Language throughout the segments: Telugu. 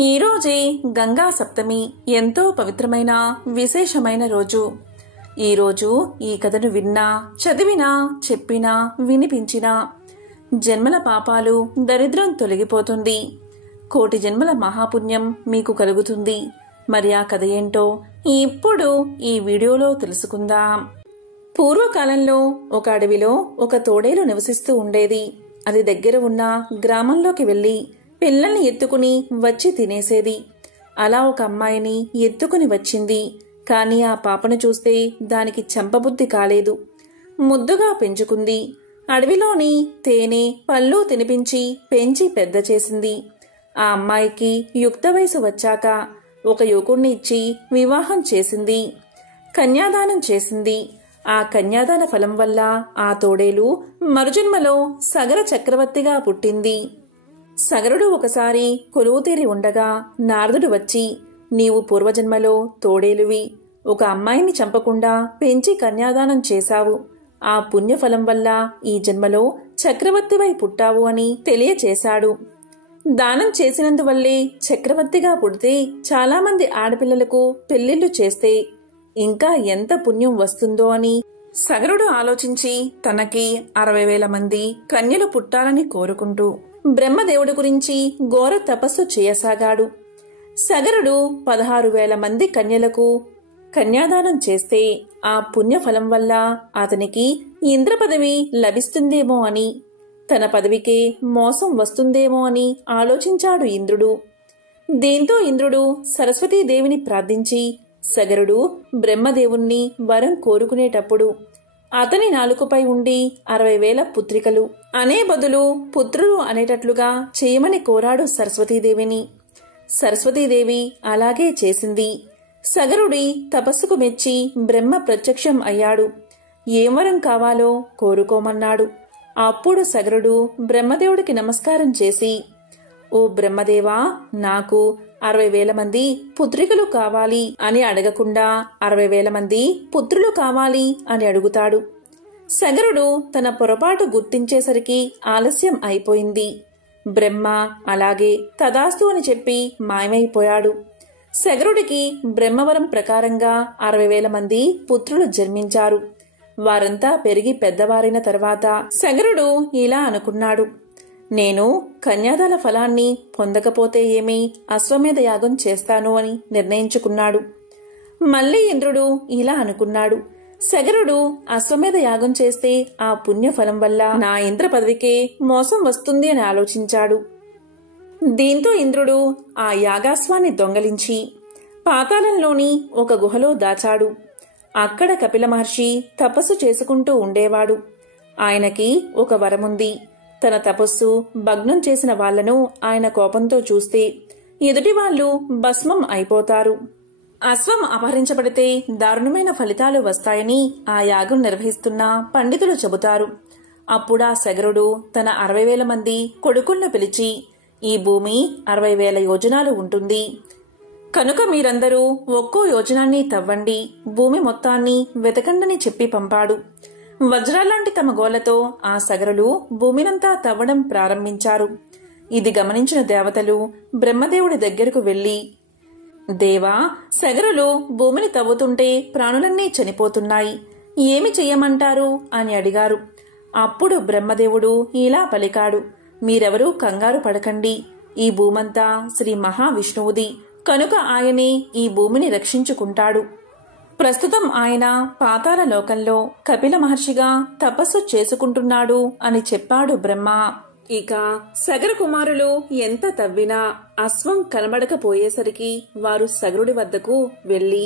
ఈ రోజే గంగా సప్తమి ఎంతో పవిత్రమైన విశేషమైన రోజు. ఈ రోజు ఈ కథను విన్నా, చదివినా, చెప్పినా, వినిపించినా జన్మల పాపాలు, దరిద్రం తొలగిపోతుంది. కోటి జన్మల మహాపుణ్యం మీకు కలుగుతుంది. మరి ఆ కథ ఏంటో ఇప్పుడు ఈ వీడియోలో తెలుసుకుందాం. పూర్వకాలంలో ఒక అడవిలో ఒక తోడేలు నివసిస్తూ ఉండేది. అది దగ్గర ఉన్న గ్రామంలోకి వెళ్లి పిల్లల్ని ఎత్తుకుని వచ్చి తినేసేది. అలా ఒక అమ్మాయిని ఎత్తుకుని వచ్చింది. కాని ఆ పాపను చూస్తే దానికి చంపబుద్ధి కాలేదు. ముద్దుగా పెంచుకుంది. అడవిలోని తేనె, పళ్ళు తినిపించి పెంచి పెద్ద చేసింది. ఆ అమ్మాయికి యుక్త వయసు వచ్చాక ఒక యువకుణ్ణి ఇచ్చి వివాహం చేసింది. కన్యాదానం చేసింది. ఆ కన్యాదాన ఫలం వల్ల ఆ తోడేలు మరుజన్మలో సగర చక్రవర్తిగా పుట్టింది. సగరుడు ఒకసారి కొలువుతీరి ఉండగా నారదుడు వచ్చి, నీవు పూర్వజన్మలో తోడేలువి, ఒక అమ్మాయిని చంపకుండా పెంచి కన్యాదానం చేశావు. ఆ పుణ్యఫలం వల్ల ఈ జన్మలో చక్రవర్తివై పుట్టావు అని తెలియచేశాడు. దానం చేసినందువల్లే చక్రవర్తిగా పుడితే చాలామంది ఆడపిల్లలకు పెళ్లిళ్లు చేస్తే ఇంకా ఎంత పుణ్యం వస్తుందో అని సగరుడు ఆలోచించి తనకి 60,000 మంది కన్యలు పుట్టాలని కోరుకుంటూ బ్రహ్మదేవుడి గురించి ఘోర తపస్సు చేయసాగాడు. సగరుడు 16,000 మంది కన్యలకు కన్యాదానం చేస్తే ఆ పుణ్యఫలం వల్ల అతనికి ఇంద్ర పదవి లభిస్తుందేమో అని, తన పదవికే మోసం వస్తుందేమో అని ఆలోచించాడు ఇంద్రుడు. దీంతో ఇంద్రుడు సరస్వతీదేవిని ప్రార్థించి సగరుడు బ్రహ్మదేవుణ్ణి వరం కోరుకునేటప్పుడు అతని నాలుకపై ఉండి 60,000 పుత్రికలు అనే బదులు పుత్రులు అనేటట్లుగా చేయమని కోరాడు సరస్వతీదేవిని. సరస్వతీదేవి అలాగే చేసింది. సగరుడి తపస్సుకు మెచ్చి బ్రహ్మ ప్రత్యక్షం అయ్యాడు. ఏం వరం కావాలో కోరుకోమన్నాడు. అప్పుడు సగరుడు బ్రహ్మదేవుడికి నమస్కారం చేసి, ఓ బ్రహ్మదేవా, నాకు 60,000 మంది పుత్రికలు కావాలి అని అడగకుండా 60,000 మంది పుత్రులు కావాలి అని అడుగుతాడు. సగరుడు తన పొరపాటు గుర్తించేసరికి ఆలస్యం అయిపోయింది. బ్రహ్మ అలాగే తదాస్తు అని చెప్పి మాయమైపోయాడు. సగరుడికి బ్రహ్మవరం ప్రకారంగా 60,000 మంది పుత్రులు జన్మించారు. వారంతా పెరిగి పెద్దవారైన తర్వాత సగరుడు ఇలా అనుకున్నాడు, నేను కన్యాదాన ఫలాన్ని పొందకపోతే ఏమీ అశ్వమేధ యాగం చేస్తాను అని నిర్ణయించుకున్నాడు. మళ్లీ ఇంద్రుడు ఇలా అనుకున్నాడు, సగరుడు అశ్వమేధ యాగం చేస్తే ఆ పుణ్యఫలం వల్ల నా ఇంద్ర పదవికే మోసం వస్తుంది అని ఆలోచించాడు. దీంతో ఇంద్రుడు ఆ యాగాశ్వాన్ని దొంగలించి పాతాళంలోని ఒక గుహలో దాచాడు. అక్కడ కపిల మహర్షి తపస్సు చేసుకుంటూ ఉండేవాడు. ఆయనకి ఒక వరముంది. తన తపస్సు భగ్నం చేసిన వాళ్లను ఆయన కోపంతో చూస్తే ఎదుటి వాళ్లు భస్మం అయిపోతారు. అశ్వం అపహరించబడితే దారుణమైన ఫలితాలు వస్తాయని ఆ యాగం నిర్వహిస్తున్న పండితులు చెబుతారు. అప్పుడా సగరుడు తన 60,000 మంది కొడుకులను పిలిచి, ఈ భూమి 60,000 యోజనాలు ఉంటుంది. కనుక మీరందరూ ఒక్కో యోజనాన్ని తవ్వండి, భూమి మొత్తాన్ని వెతకండని చెప్పి పంపాడు. వజ్రాలాంటి తమ గోలతో ఆ సగరులు భూమినంతా తవ్వడం ప్రారంభించారు. ఇది గమనించిన దేవతలు బ్రహ్మదేవుడి దగ్గరకు వెళ్లి, దేవా, సగరులు భూమిని తవ్వుతుంటే ప్రాణులన్నీ చనిపోతున్నాయి, ఏమి చెయ్యమంటారు అని అడిగారు. అప్పుడు బ్రహ్మదేవుడు ఇలా పలికాడు, మీరెవరూ కంగారు పడకండి. ఈ భూమంతా శ్రీ మహావిష్ణువుది, కనుక ఆయనే ఈ భూమిని రక్షించుకుంటాడు. ప్రస్తుతం ఆయన పాతాళ లోకంలో కపిల మహర్షిగా తపస్సు చేసుకుంటున్నాడు అని చెప్పాడు బ్రహ్మ. ఇక సగర కుమారులు ఎంత తవ్వినా అశ్వం కనబడకపోయేసరికి వారు సగరుడి వద్దకు వెళ్లి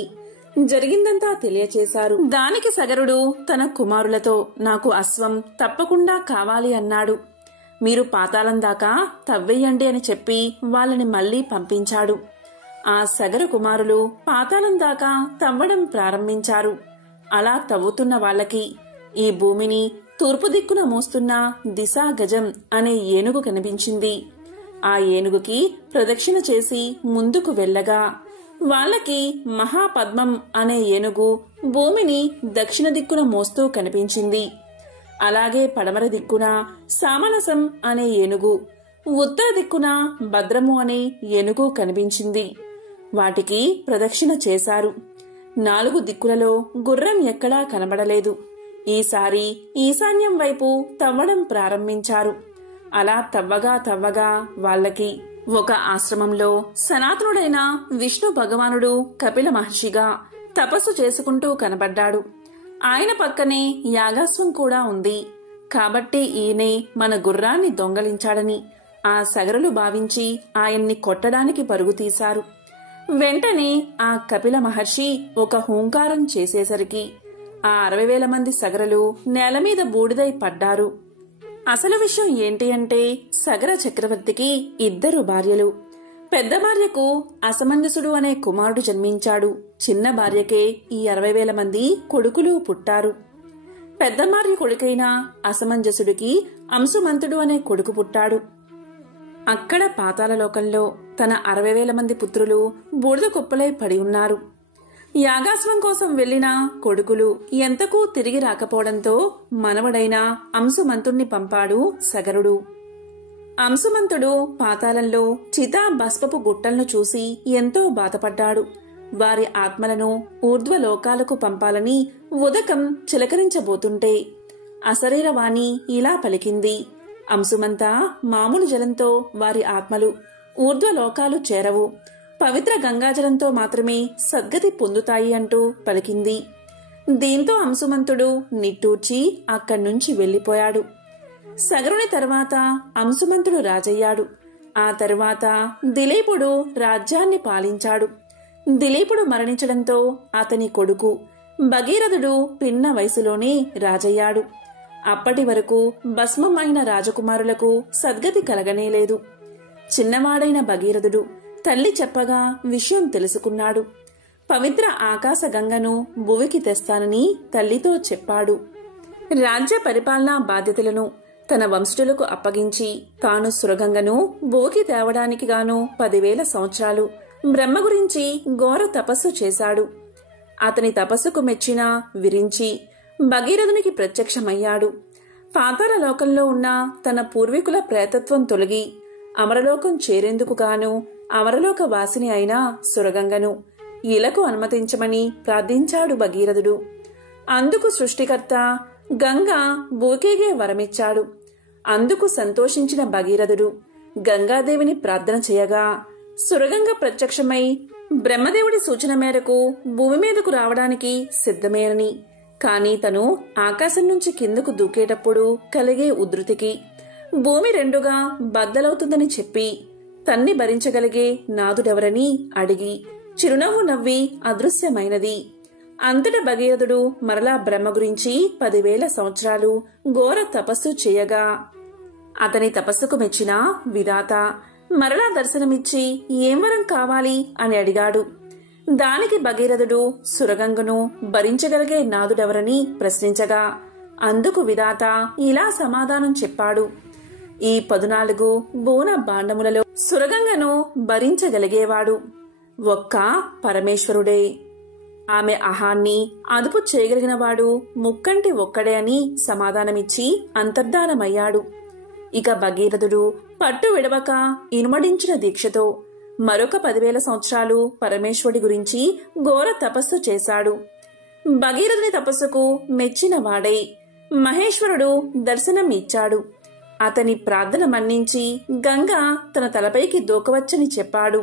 జరిగిందంతా తెలియచేశారు. దానికి సగరుడు తన కుమారులతో, నాకు అశ్వం తప్పకుండా కావాలి అన్నాడు. మీరు పాతాళం దాకా తవ్వేయండి అని చెప్పి వాళ్ళని మళ్లీ పంపించాడు. ఆ సగర కుమారులు పాతాళం దాకా తవ్వడం ప్రారంభించారు. అలా తవ్వుతున్న వాళ్లకి ఈ భూమిని తూర్పు దిక్కున మోస్తున్న దిశా గజం అనే ఏనుగు కనిపించింది. ఆ ఏనుగుకి ప్రదక్షిణ చేసి ముందుకు వెళ్లగా వాళ్లకి మహాపద్మం అనే ఏనుగు భూమిని దక్షిణ దిక్కున మోస్తూ కనిపించింది. అలాగే పడమర దిక్కున సామనసం అనే ఏనుగు, ఉత్తర దిక్కున భద్రము అనే ఏనుగు కనిపించింది. వాటికి ప్రదక్షిణ చేశారు. 4 దిక్కులలో గుర్రం ఎక్కడా కనబడలేదు. ఈసారి ఈశాన్యం వైపు తవ్వడం ప్రారంభించారు. అలా తవ్వగా వాళ్ళకి ఒక ఆశ్రమంలో సనాతనుడైన విష్ణు భగవానుడు కపిల మహర్షిగా తపస్సు చేసుకుంటూ కనబడ్డాడు. ఆయన పక్కనే యాగాశ్వం కూడా ఉంది. కాబట్టి ఈయనే మన గుర్రాన్ని దొంగలించాడని ఆ సగరులు భావించి ఆయన్ని కొట్టడానికి పరుగు తీశారు. వెంటనే ఆ కపిల మహర్షి ఒక హూంకారం చేసేసరికి ఆ 60,000 మంది సగరులు నేలమీద బూడిదై పడ్డారు. అసలు విషయం ఏంటి అంటే, సగర చక్రవర్తికి 2 భార్యలు. పెద్ద భార్యకు అసమంజసుడు అనే కుమారుడు జన్మించాడు. చిన్న భార్యకే ఈ 60,000 మంది కొడుకులు పుట్టారు. పెద్ద భార్య కొడుకైన అసమంజసుడికి అంశుమంతుడు అనే కొడుకు పుట్టాడు. అక్కడ పాతాళలోకంలో తన 60,000 మంది పుత్రులు బూడిద కుప్పలై పడి ఉన్నారు. యాగాశ్వం కోసం వెళ్లిన కొడుకులు ఎంతకూ తిరిగి రాకపోవడంతో మనవడైన అంశుమంతుణ్ణి పంపాడు సగరుడు. అంశుమంతుడు పాతాళంలో చితా భస్మపు గుట్టలను చూసి ఎంతో బాధపడ్డాడు. వారి ఆత్మలను ఊర్ధ్వలోకాలకు పంపాలని ఉదకం చిలకరించబోతుంటే అశరీరవాణి ఇలా పలికింది: అంశుమంతా, మామూలు జలంతో వారి ఆత్మలు ఊర్ధ్వలోకాలు చేరవు. పవిత్ర గంగాజలంతో మాత్రమే సద్గతి పొందుతాయి అంటూ పలికింది. దీంతో అంశుమంతుడు నిట్టూర్చి అక్కడ్నుంచి వెళ్లిపోయాడు. సగరుని తర్వాత అంశుమంతుడు రాజయ్యాడు. ఆ తరువాత దిలీపుడు రాజ్యాన్ని పాలించాడు. దిలీపుడు మరణించడంతో అతని కొడుకు భగీరథుడు పిన్న వయసులోనే రాజయ్యాడు. అప్పటి వరకు భస్మం అయిన రాజకుమారులకు సద్గతి కలగనేలేదు. చిన్నవాడైన భగీరథుడు తల్లి చెప్పగా విషయం తెలుసుకున్నాడు. పవిత్ర ఆకాశ గంగను భువికి తెస్తానని తల్లితో చెప్పాడు. రాజ్య పరిపాలనా బాధ్యతలను తన వంశజులకు అప్పగించి తాను సురగంగను భూకి తేవడానికి గాను 10,000 సంవత్సరాలు బ్రహ్మ గురించి ఘోర తపస్సు చేశాడు. అతని తపస్సుకు మెచ్చిన విరించి భగీరథునికి ప్రత్యక్షమయ్యాడు. పాతాళ లోకంలో ఉన్న తన పూర్వీకుల ప్రేతత్వం తొలగి అమరలోకం చేరేందుకు గాను అమరలోక వాసిని అయిన సురగంగను ఇలకు అనుమతించమని ప్రార్థించాడు భగీరథుడు. అందుకు సృష్టికర్త గంగ భూకేగే వరమిచ్చాడు. అందుకు సంతోషించిన భగీరథుడు గంగాదేవిని ప్రార్థన చేయగా సురగంగ ప్రత్యక్షమై బ్రహ్మదేవుడి సూచన మేరకు భూమి మీదకు రావడానికి సిద్ధమేనని, కాని తను ఆకాశం నుంచి కిందకు దూకేటప్పుడు కలిగే ఉధృతికి భూమి 2గా బద్దలవుతుందని చెప్పి తన్ని భరించగలిగే నాదుడెవరని అడిగి చిరునవ్వు నవ్వి అదృశ్యమైనది. అంతట భగీరథుడు మరలా బ్రహ్మ గురించి 10,000 సంవత్సరాలు ఘోర తపస్సు చేయగా అతని తపస్సుకు మెచ్చిన విధాత మరలా దర్శనమిచ్చి ఏం వరం కావాలి అని అడిగాడు. దానికి భగీరథుడు సురగంగను భరించగలిగే నాదుడెవరని ప్రశ్నించగా అందుకు విధాత ఇలా సమాధానం చెప్పాడు: ఈ 14 బోన బాండములలో సురగంగను భరించగలిగేవాడు ఒక్క పరమేశ్వరుడే. ఆమె అహాన్ని అదుపు చేయగలిగినవాడు ముక్కంటి ఒక్కడే అని సమాధానమిచ్చి అంతర్ధానమయ్యాడు. ఇక భగీరథుడు పట్టు విడవక ఇనుమడించిన దీక్షతో మరొక 10,000 సంవత్సరాలు పరమేశ్వరుడి గురించి ఘోర తపస్సు చేశాడు. భగీరథుని తపస్సుకు మెచ్చిన వాడే మహేశ్వరుడు దర్శనం ఇచ్చాడు. అతని ప్రార్థన మన్నించి గంగ తన తలపైకి దూకవచ్చని చెప్పాడు.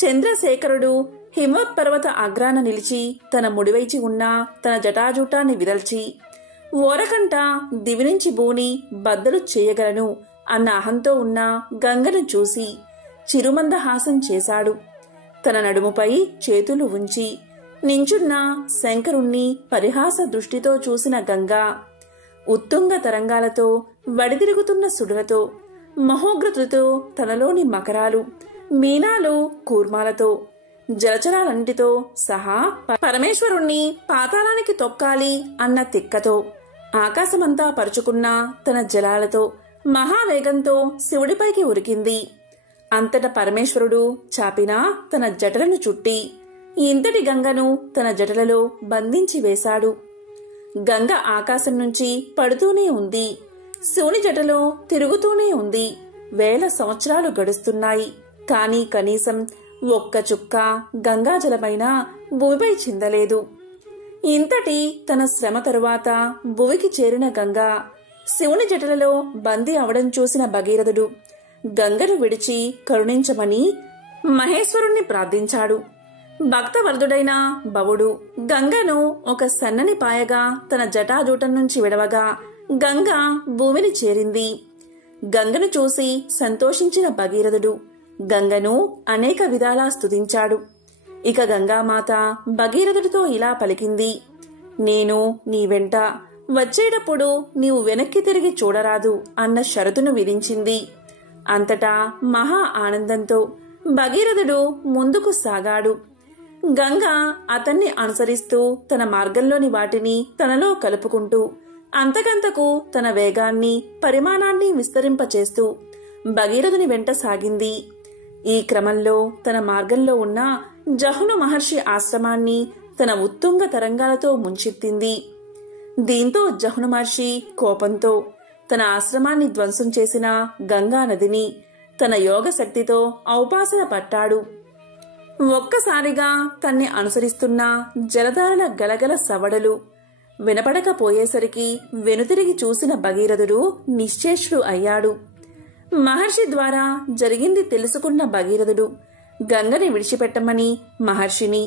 చంద్రశేఖరుడు హిమవత్పర్వత అగ్రాన నిలిచి తన ముడివైచి ఉన్న తన జటాజూటాన్ని విదల్చి ఓరకంట దివి నుంచి భూని బద్దలు చేయగలను అన్న అహంతో ఉన్న గంగను చూసి చిరుమందహాసం చేశాడు. తన నడుముపై చేతులు ఉంచి నించున్న శంకరుణ్ణి పరిహాస దృష్టితో చూసిన గంగా ఉత్తుంగ తరంగాలతో వడిదిరుగుతున్న సుడులతో మహోగ్రతులతో తనలోని మకరాలు మీనాలు కూర్మాలతో జలచరాలంటితో సహా పరమేశ్వరుణ్ణి పాతాళానికి తొక్కాలి అన్న తిక్కతో ఆకాశమంతా పరుచుకున్న తన జలాలతో మహావేగంతో శివుడిపైకి ఉరికింది. అంతట పరమేశ్వరుడు చాపిన తన జటలను చుట్టి ఇంతటి గంగను తన జటలలో బంధించి వేశాడు. గంగ ఆకాశం నుంచి పడుతూనే ఉంది. శివుని జటలో తిరుగుతూనే ఉంది. వేల సంవత్సరాలు గడుస్తున్నాయి. కానీ కనీసం ఒక్క చుక్క గంగాజలమైనా భూమిపై చిందలేదు. ఇంతటి తన శ్రమ తరువాత భువికి చేరిన గంగా శివుని జటలలో బందీ అవడం చూసిన భగీరథుడు గంగను విడిచి కరుణించమని మహేశ్వరుణ్ణి ప్రార్థించాడు. భక్తవరదుడైన భవుడు గంగను ఒక సన్నని పాయగా తన జటాజూటం నుంచి విడవగా గంగ భూమిని చేరింది. గంగను చూసి సంతోషించిన భగీరథుడు గంగను అనేక విధాలా స్తుతించాడు. ఇక గంగామాత భగీరథుడితో ఇలా పలికింది: నేను నీ వెంట వచ్చేటప్పుడు నీవు వెనక్కి తిరిగి చూడరాదు అన్న షరతును విధించింది. అంతటా మహా ఆనందంతో భగీరథుడు ముందుకు సాగాడు. గంగ అతన్ని అనుసరిస్తూ తన మార్గంలోని వాటిని తనలో కలుపుకుంటూ అంతకంతకు తన వేగాన్ని పరిమాణాన్ని విస్తరింపచేస్తూ భగీరథుని వెంట సాగింది. ఈ క్రమంలో తన మార్గంలో ఉన్న జహ్ను మహర్షి ఆశ్రమాన్ని తన ఉత్తుంగ తరంగాలతో ముంచెత్తింది. దీంతో జహ్ను మహర్షి కోపంతో తన ఆశ్రమాన్ని ధ్వంసం చేసిన గంగా నదిని తన యోగ శక్తితో ఔపాసన పట్టాడు. ఒక్కసారిగా తన్ని అనుసరిస్తున్న జలధారల గలగల సవడలు వినపడకపోయేసరికి వెనుతిరిగి చూసిన భగీరథుడు నిశ్చేష్టుడు అయ్యాడు. మహర్షి ద్వారా జరిగింది తెలుసుకున్న భగీరథుడు గంగని విడిచిపెట్టమని మహర్షిని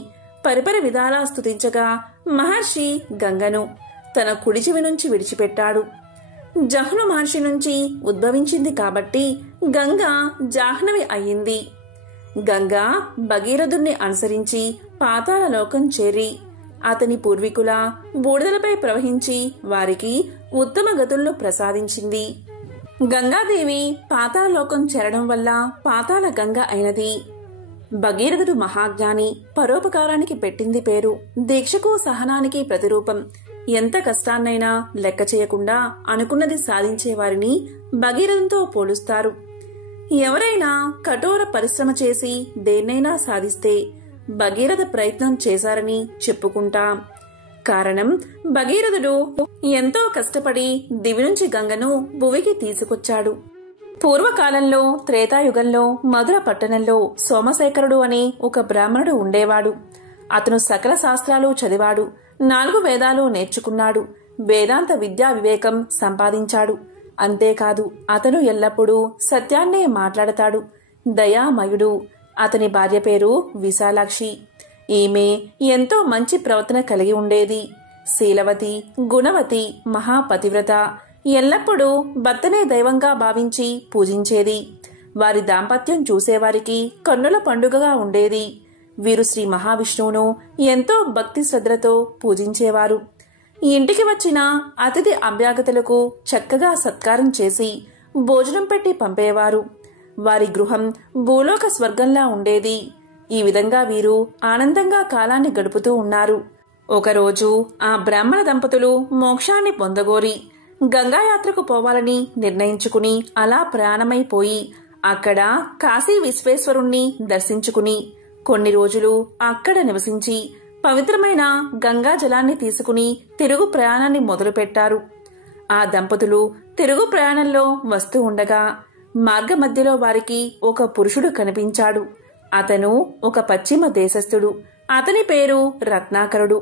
పరిపరి విధాలా స్తుతించగా మహర్షి గంగను తన కుడి చెవి నుంచి విడిచిపెట్టాడు. జహ్ను మహర్షి నుంచి ఉద్భవించింది కాబట్టి గంగ జాహ్నవి అయ్యింది. గంగా భగీరథుణ్ణి అనుసరించి పాతాళ లోకం చేరి అతని పూర్వీకుల బూడిదలపై ప్రవహించి వారికి ఉత్తమ గతులను ప్రసాదించింది. గంగాదేవి పాతాళలోకం చేరడం వల్ల పాతాళ గంగ అయినది. భగీరథుడు మహాజ్ఞాని, పరోపకారానికి పెట్టింది పేరు. దీక్షకు సహనానికి ప్రతిరూపం. ఎంత కష్టాన్నైనా లెక్క చేయకుండా అనుకున్నది సాధించే వారిని భగీరథంతో పోలుస్తారు. ఎవరైనా కఠోర పరిశ్రమ చేసి దేన్నైనా సాధిస్తే భగీరథ ప్రయత్నం చేశారని చెప్పుకుంటాం. కారణం భగీరథుడు ఎంతో కష్టపడి దివి నుంచి గంగను భువికి తీసుకొచ్చాడు. పూర్వకాలంలో త్రేతాయుగంలో మధుర పట్టణంలో సోమశేఖరుడు అనే ఒక బ్రాహ్మణుడు ఉండేవాడు. అతను సకల శాస్త్రాలు చదివాడు, 4 వేదాలు నేర్చుకున్నాడు, వేదాంత విద్యా వివేకం సంపాదించాడు. అంతేకాదు అతను ఎల్లప్పుడూ సత్యాన్నే మాట్లాడతాడు. దయామయుడు. అతని భార్య పేరు విశాలాక్షి. ఈమె ఎంతో మంచి ప్రవర్తన కలిగి ఉండేది. శీలవతి, గుణవతి, మహాపతివ్రత. ఎల్లప్పుడూ భర్తనే దైవంగా భావించి పూజించేది. వారి దాంపత్యం చూసేవారికి కన్నుల పండుగగా ఉండేది. వీరు శ్రీ మహావిష్ణువును ఎంతో భక్తి శ్రద్ధలతో పూజించేవారు. ఇంటికి వచ్చిన అతిథి అభ్యాగతులకు చక్కగా సత్కారం చేసి భోజనం పెట్టి పంపేవారు. వారి గృహం భూలోక స్వర్గంలా ఉండేది. ఈ విధంగా వీరు ఆనందంగా కాలాన్ని గడుపుతూ ఉన్నారు. ఒకరోజు ఆ బ్రాహ్మణ దంపతులు మోక్షాన్ని పొందగోరి గంగాయాత్రకు పోవాలని నిర్ణయించుకుని అలా ప్రయాణమైపోయి అక్కడ కాశీ విశ్వేశ్వరుణ్ణి దర్శించుకుని కొన్ని రోజులు అక్కడ నివసించి పవిత్రమైన గంగా జలాన్ని తీసుకుని తిరుగు ప్రయాణాన్ని మొదలుపెట్టారు. ఆ దంపతులు తిరుగు ప్రయాణంలో వస్తూ ఉండగా మార్గ మధ్యలో వారికి ఒక పురుషుడు కనిపించాడు. అతను ఒక పశ్చిమ దేశస్థుడు. అతని పేరు రత్నాకరుడు.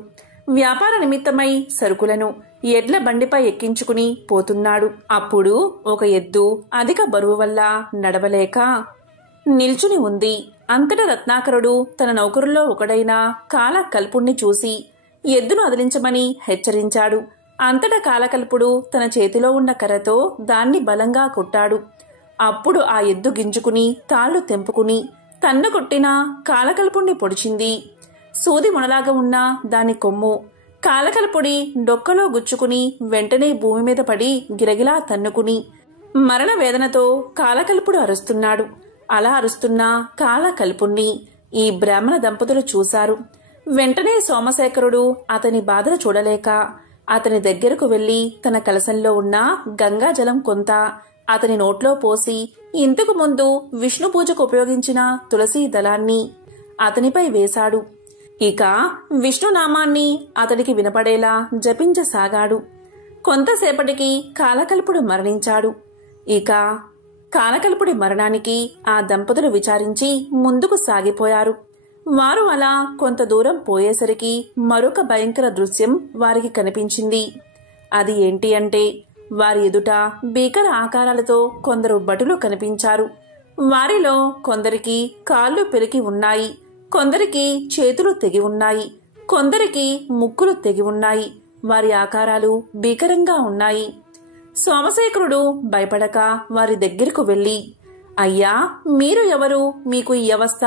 వ్యాపార నిమిత్తమై సరుకులను ఎడ్ల బండిపై ఎక్కించుకుని పోతున్నాడు. అప్పుడు ఒక ఎద్దు అధిక బరువు వల్ల నడవలేక నిల్చుని ఉంది. అంతటా రత్నాకరుడు తన నౌకరుల్లో ఒకడైన కాలకల్పుణ్ణి చూసి ఎద్దును అదిలించమని హెచ్చరించాడు. అంతటా కాలకల్పుడు తన చేతిలో ఉన్న కర్రతో దాన్ని బలంగా కొట్టాడు. అప్పుడు ఆ ఎద్దు గింజుకుని తాళ్లు తెంపుకుని తన్ను కొట్టిన కాలకల్పుణ్ణి పొడిచింది. సూది మొనలాగా ఉన్న దాని కొమ్ము కాలకల్పుడి డొక్కలో గుచ్చుకుని వెంటనే భూమి మీద పడి గిరగిలా తన్నుకుని మరణ వేదనతో కాలకల్పుడు అరుస్తున్నాడు. అలా అరుస్తున్న కాలకల్పుణ్ణి ఈ బ్రాహ్మణ దంపతులు చూశారు. వెంటనే సోమశేఖరుడు అతని బాధను చూడలేక అతని దగ్గరకు వెళ్లి తన కలశంలో ఉన్న గంగా జలం కొంత అతని నోట్లో పోసి ఇంతకు ముందు విష్ణు పూజకు ఉపయోగించిన తులసీ దళాన్ని అతనిపై వేశాడు. ఇక విష్ణునామాన్ని అతడికి వినపడేలా జపించసాగాడు. కొంతసేపటికి కాలకల్పుడు మరణించాడు. ఇక కాలకల్పుడి మరణానికి ఆ దంపతులు విచారించి ముందుకు సాగిపోయారు. వారు అలా కొంత దూరం పోయేసరికి మరొక భయంకర దృశ్యం వారికి కనిపించింది. అది ఏంటి అంటే, వారి ఎదుట భీకర ఆకారాలతో కొందరు భటులు కనిపించారు. వారిలో కొందరికి కాళ్ళు పెరికి ఉన్నాయి, కొందరికి చేతులు తెగి ఉన్నాయి, కొందరికి ముక్కులు తెగి ఉన్నాయి. వారి ఆకారాలు భీకరంగా ఉన్నాయి. సోమశేఖరుడు భయపడక వారి దగ్గరకు వెళ్లి, అయ్యా, మీరు ఎవరు? మీకు ఈ అవస్థ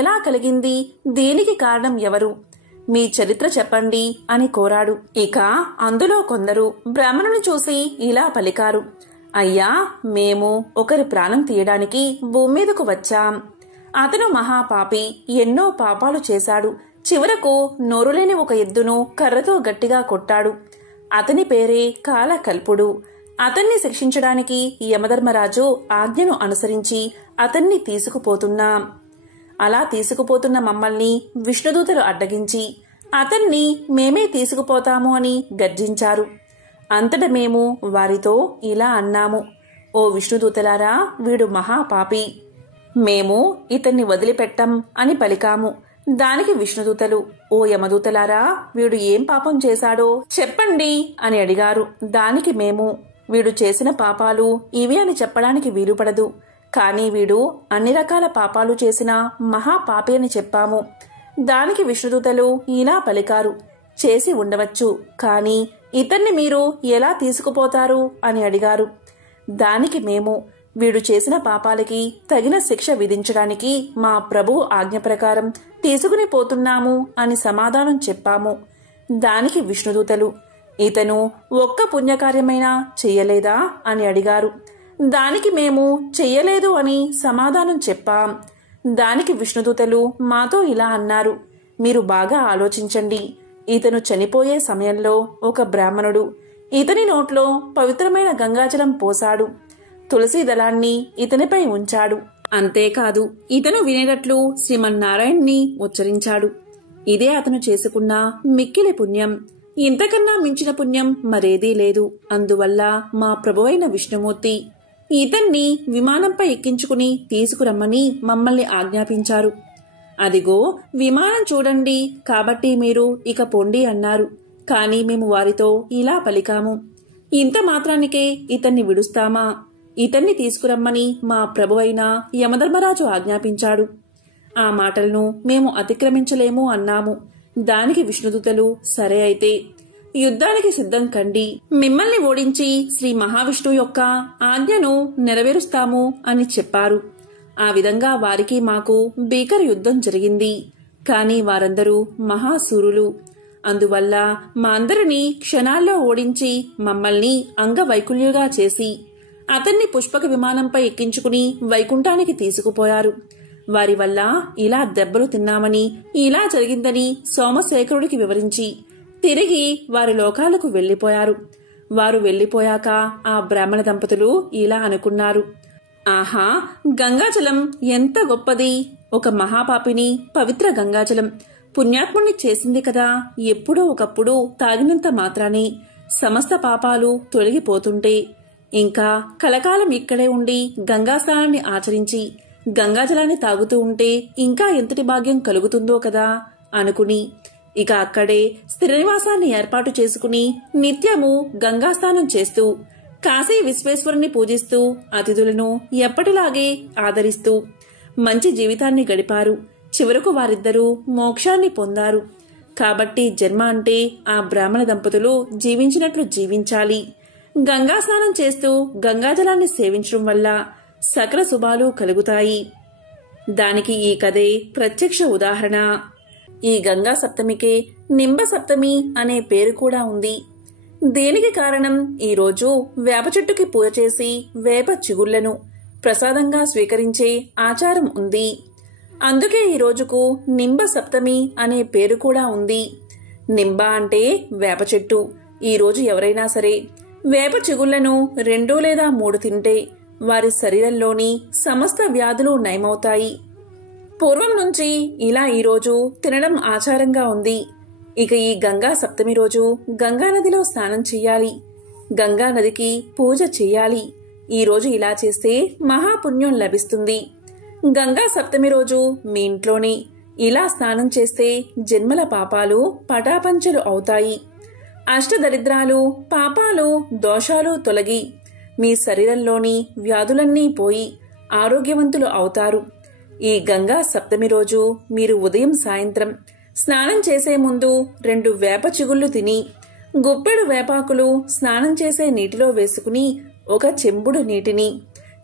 ఎలా కలిగింది? దీనికి కారణం ఎవరు? మీ చరిత్ర చెప్పండి అని కోరాడు. ఇక అందులో కొందరు బ్రాహ్మణుని చూసి ఇలా పలికారు, అయ్యా, మేము ఒకరి ప్రాణం తీయడానికి భూమి మీదకు వచ్చాం. అతను మహాపాపి, ఎన్నో పాపాలు చేశాడు. చివరకు నోరులేని ఒక ఎద్దును కర్రతో గట్టిగా కొట్టాడు. అతని పేరే కాలకల్పుడు. అతన్ని శిక్షించడానికి యమధర్మరాజు ఆజ్ఞను అనుసరించి అతన్ని తీసుకుపోతున్నాం. అలా తీసుకుపోతున్న మమ్మల్ని విష్ణుదూతలు అడ్డగించి అతన్ని మేమే తీసుకుపోతాము అని గర్జించారు. అంతట మేము వారితో ఇలా అన్నాము, ఓ విష్ణుదూతలారా, వీడు మహాపాపి, మేము ఇతన్ని వదిలిపెట్టం అని పలికాము. దానికి విష్ణుదూతలు, ఓ యమదూతలారా, వీడు ఏం పాపం చేశాడో చెప్పండి అని అడిగారు. దానికి మేము, వీడు చేసిన పాపాలు ఇవి అని చెప్పడానికి వీలుపడదు, కానీ వీడు అన్ని రకాల పాపాలు చేసిన మహాపాపి అని చెప్పాము. దానికి విష్ణుదూతలు ఇలా పలికారు, చేసి ఉండవచ్చు, కానీ ఇతన్ని మీరు ఎలా తీసుకుపోతారు అని అడిగారు. దానికి మేము, వీడు చేసిన పాపాలకి తగిన శిక్ష విధించడానికి మా ప్రభువు ఆజ్ఞ ప్రకారం తీసుకుని పోతున్నాము అని సమాధానం చెప్పాము. దానికి విష్ణుదూతలు, ఇతను ఒక్క పుణ్యకార్యమైనా చెయ్యలేదా అని అడిగారు. దానికి మేము చెయ్యలేదు అని సమాధానం చెప్పాం. దానికి విష్ణుదూతలు మాతో ఇలా అన్నారు, మీరు బాగా ఆలోచించండి. ఇతను చనిపోయే సమయంలో ఒక బ్రాహ్మణుడు ఇతని నోట్లో పవిత్రమైన గంగాజలం పోశాడు. తులసి దళాన్ని ఇతనిపై ఉంచాడు. అంతేకాదు, ఇతను వినేటట్లు శ్రీమన్నారాయణ్ణి ఉచ్చరించాడు. ఇదే అతను చేసుకున్న మిక్కిలి పుణ్యం. ఇంతకన్నా మించిన పుణ్యం మరేదీ లేదు. అందువల్ల మా ప్రభువైన విష్ణుమూర్తి ఇతన్ని విమానంపై ఎక్కించుకుని తీసుకురమ్మని మమ్మల్ని ఆజ్ఞాపించారు. అదిగో విమానం చూడండి, కాబట్టి మీరు ఇక పొండి అన్నారు. కాని మేము వారితో ఇలా పలికాము, ఇంత మాత్రానికే ఇతన్ని విడుస్తామా? ఇతన్ని తీసుకురమ్మని మా ప్రభువైన యమధర్మరాజు ఆజ్ఞాపించాడు. ఆ మాటలను మేము అతిక్రమించలేము అన్నాము. దానికి విష్ణుదూతలు, సరే అయితే యుద్ధానికి సిద్ధం కండి. మిమ్మల్ని ఓడించి శ్రీ మహావిష్ణువు యొక్క ఆజ్ఞను నెరవేరుస్తాము అని చెప్పారు. ఆ విధంగా వారికి మాకు భీకర యుద్ధం జరిగింది. కాని వారందరూ మహాసూరులు. అందువల్ల మా అందరినీ క్షణాల్లో ఓడించి మమ్మల్ని అంగవైకుల్యులుగా చేసి అతన్ని పుష్పక విమానంపై ఎక్కించుకుని వైకుంఠానికి తీసుకుపోయారు. వారి వల్ల ఇలా దెబ్బలు తిన్నామని, ఇలా జరిగిందని సోమశేఖరుడికి వివరించి తిరిగి వారి లోకాలకు వెళ్లిపోయారు. వారు వెళ్లిపోయాక ఆ బ్రాహ్మణ దంపతులు ఇలా అనుకున్నారు, ఆహా, గంగాజలం ఎంత గొప్పది! ఒక మహాపాపిని పవిత్ర గంగాజలం పుణ్యాత్ముణ్ణి చేసింది కదా. ఎప్పుడో ఒకప్పుడు తాగినంత మాత్రానే సమస్త పాపాలు తొలగిపోతుంటే ఇంకా కలకాలం ఇక్కడే ఉండి గంగాస్నానాన్ని ఆచరించి గంగాజలాన్ని తాగుతూ ఉంటే ఇంకా ఎంతటి భాగ్యం కలుగుతుందో కదా అనుకుని ఇక అక్కడే స్థిర నివాసాన్ని ఏర్పాటు చేసుకుని నిత్యము గంగాస్నానం చేస్తూ కాశీ విశ్వేశ్వరుని పూజిస్తూ అతిథులను ఎప్పటిలాగే ఆదరిస్తూ మంచి జీవితాన్ని గడిపారు. చివరకు వారిద్దరూ మోక్షాన్ని పొందారు. కాబట్టి జన్మ అంటే ఆ బ్రాహ్మణ దంపతులు జీవించినట్లు జీవించాలి. గంగా స్నానం చేస్తూ గంగాజలాన్ని సేవించడం వల్ల సకల శుభాలు కలుగుతాయి. దానికి ఈ కథే ప్రత్యక్ష ఉదాహరణ. ఈ గంగా సప్తమికే నింబ సప్తమి అనే పేరు కూడా ఉంది. దేనికి కారణం, ఈరోజు వేప చెట్టుకి పూజ చేసి వేప చిగుళ్లను ప్రసాదంగా స్వీకరించే ఆచారం ఉంది. అందుకే ఈ రోజుకు నింబ సప్తమి అనే పేరు కూడా ఉంది. నింబ అంటే వేప చెట్టు. ఈరోజు ఎవరైనా సరే వేప చిగుళ్లను 2 లేదా 3 తింటే వారి శరీరంలోని సమస్త వ్యాధులు నయమవుతాయి. పూర్వం నుంచి ఇలా ఈరోజు తినడం ఆచారంగా ఉంది. ఇక ఈ గంగా సప్తమి రోజు గంగానదిలో స్నానం చెయ్యాలి. గంగానదికి పూజ చెయ్యాలి. ఈరోజు ఇలా చేస్తే మహాపుణ్యం లభిస్తుంది. గంగా సప్తమి రోజు మీ ఇంట్లోని ఇలా స్నానం చేస్తే జన్మల పాపాలు పటాపంచలు అవుతాయి. అష్టదరిద్రాలు, పాపాలు, దోషాలు తొలగి మీ శరీరంలోని వ్యాధులన్నీ పోయి ఆరోగ్యవంతులు అవుతారు. ఈ గంగా సప్తమి రోజు మీరు ఉదయం సాయంత్రం స్నానం చేసే ముందు 2 వేప చిగుళ్ళు తిని, గుప్పెడు వేపాకులు స్నానం చేసే నీటిలో వేసుకుని 1 చెంబుడు నీటిని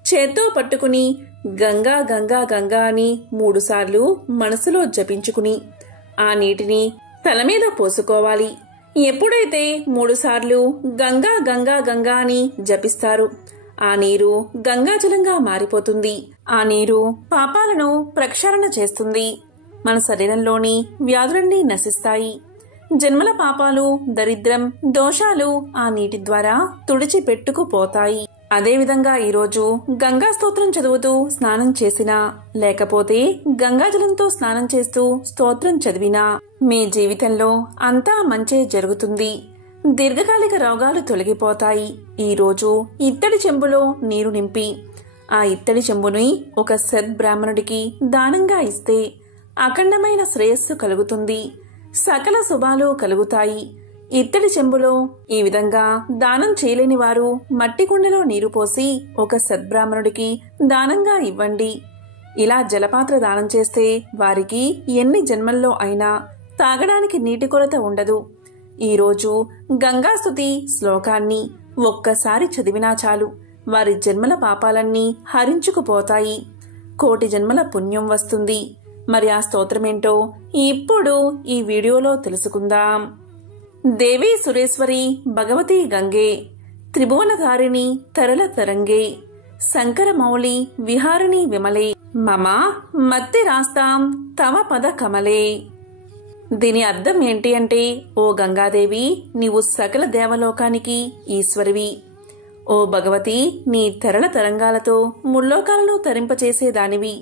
చేత్తో పట్టుకుని గంగా గంగా గంగా అని 3 సార్లు మనసులో జపించుకుని ఆ నీటిని తల మీద పోసుకోవాలి. ఎప్పుడైతే 3 సార్లు గంగా గంగా గంగా అని జపిస్తారు, ఆ నీరు గంగాజలంగా మారిపోతుంది. ఆ నీరు పాపాలను ప్రక్షాళన చేస్తుంది. మన శరీరంలోని వ్యాధులన్నీ నశిస్తాయి. జన్మల పాపాలు, దరిద్రం, దోషాలు ఆ నీటి ద్వారా తుడిచిపెట్టుకుపోతాయి. అదేవిధంగా ఈరోజు గంగా స్తోత్రం చదువుతూ స్నానం చేసినా, లేకపోతే గంగాజలంతో స్నానం చేస్తూ స్తోత్రం చదివినా మీ జీవితంలో అంతా మంచే జరుగుతుంది. దీర్ఘకాలిక రోగాలు తొలగిపోతాయి. ఈరోజు ఇత్తడి చెంబులో నీరు నింపి ఆ ఇత్తడి చెంబుని ఒక సద్బ్రాహ్మణుడికి దానంగా ఇస్తే అఖండమైన శ్రేయస్సు కలుగుతుంది. సకల శుభాలు కలుగుతాయి. ఇత్తడి చెంబులో ఈ విధంగా దానం చేయలేని వారు మట్టి కుండలో నీరు పోసి ఒక సద్బ్రాహ్మణుడికి దానంగా ఇవ్వండి. ఇలా జలపాత్ర దానం చేస్తే వారికి ఎన్ని జన్మల్లో అయినా తాగడానికి నీటి కొరత ఉండదు. ఈరోజు గంగాస్తుతి శ్లోకాన్ని ఒక్కసారి చదివినా చాలు వారి జన్మల పాపాలన్నీ హరించుకుపోతాయి. 1,000,000 జన్మల పుణ్యం వస్తుంది. మరి ఆ స్తోత్రమేంటో ఇప్పుడు ఈ వీడియోలో తెలుసుకుందాం. దేవీ సురేశ్వరి భగవతి గంగే త్రిభువనధారిణి తరళ తరంగే శంకరమౌళి విహారిణి విమలే మమ మత్తి రాస్తాం తవ పద కమలే. దీని అర్థం ఏంటి అంటే, ఓ గంగాదేవి, నీవు సకల దేవలోకానికి ఈశ్వరివి. ఓ భగవతి, నీ తరళ తరంగాలతో ముల్లోకాలను తరింపచేసేదానివి.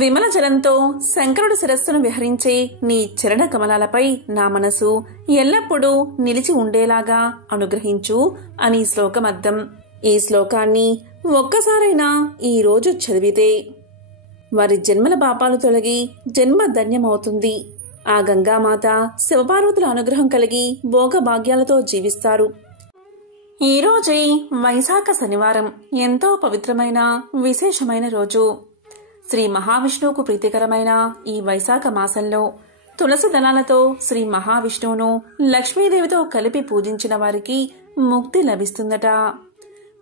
విమల జలంతో శంకరుడి శిరస్సును విహరించే నీ చరణ కమలాలపై నా మనసు ఎల్లప్పుడూ నిలిచి ఉండేలాగా అనుగ్రహించు అని శ్లోకమర్థం. ఈ శ్లోకాన్ని ఒక్కసారైనా ఈ రోజు చదివితే వారి జన్మల పాపాలు తొలగి జన్మ ధన్యమవుతుంది. ఆ గంగామాత శివపార్వతుల అనుగ్రహం కలిగి భోగభాగ్యాలతో జీవిస్తారు. ఈరోజే వైశాఖ శనివారం, ఎంతో పవిత్రమైన విశేషమైన రోజు. శ్రీ మహావిష్ణువుకు ప్రీతికరమైన ఈ వైశాఖ మాసంలో తులసి దళాలతో శ్రీ మహావిష్ణువును లక్ష్మీదేవితో కలిపి పూజించిన వారికి ముక్తి లభిస్తుందట.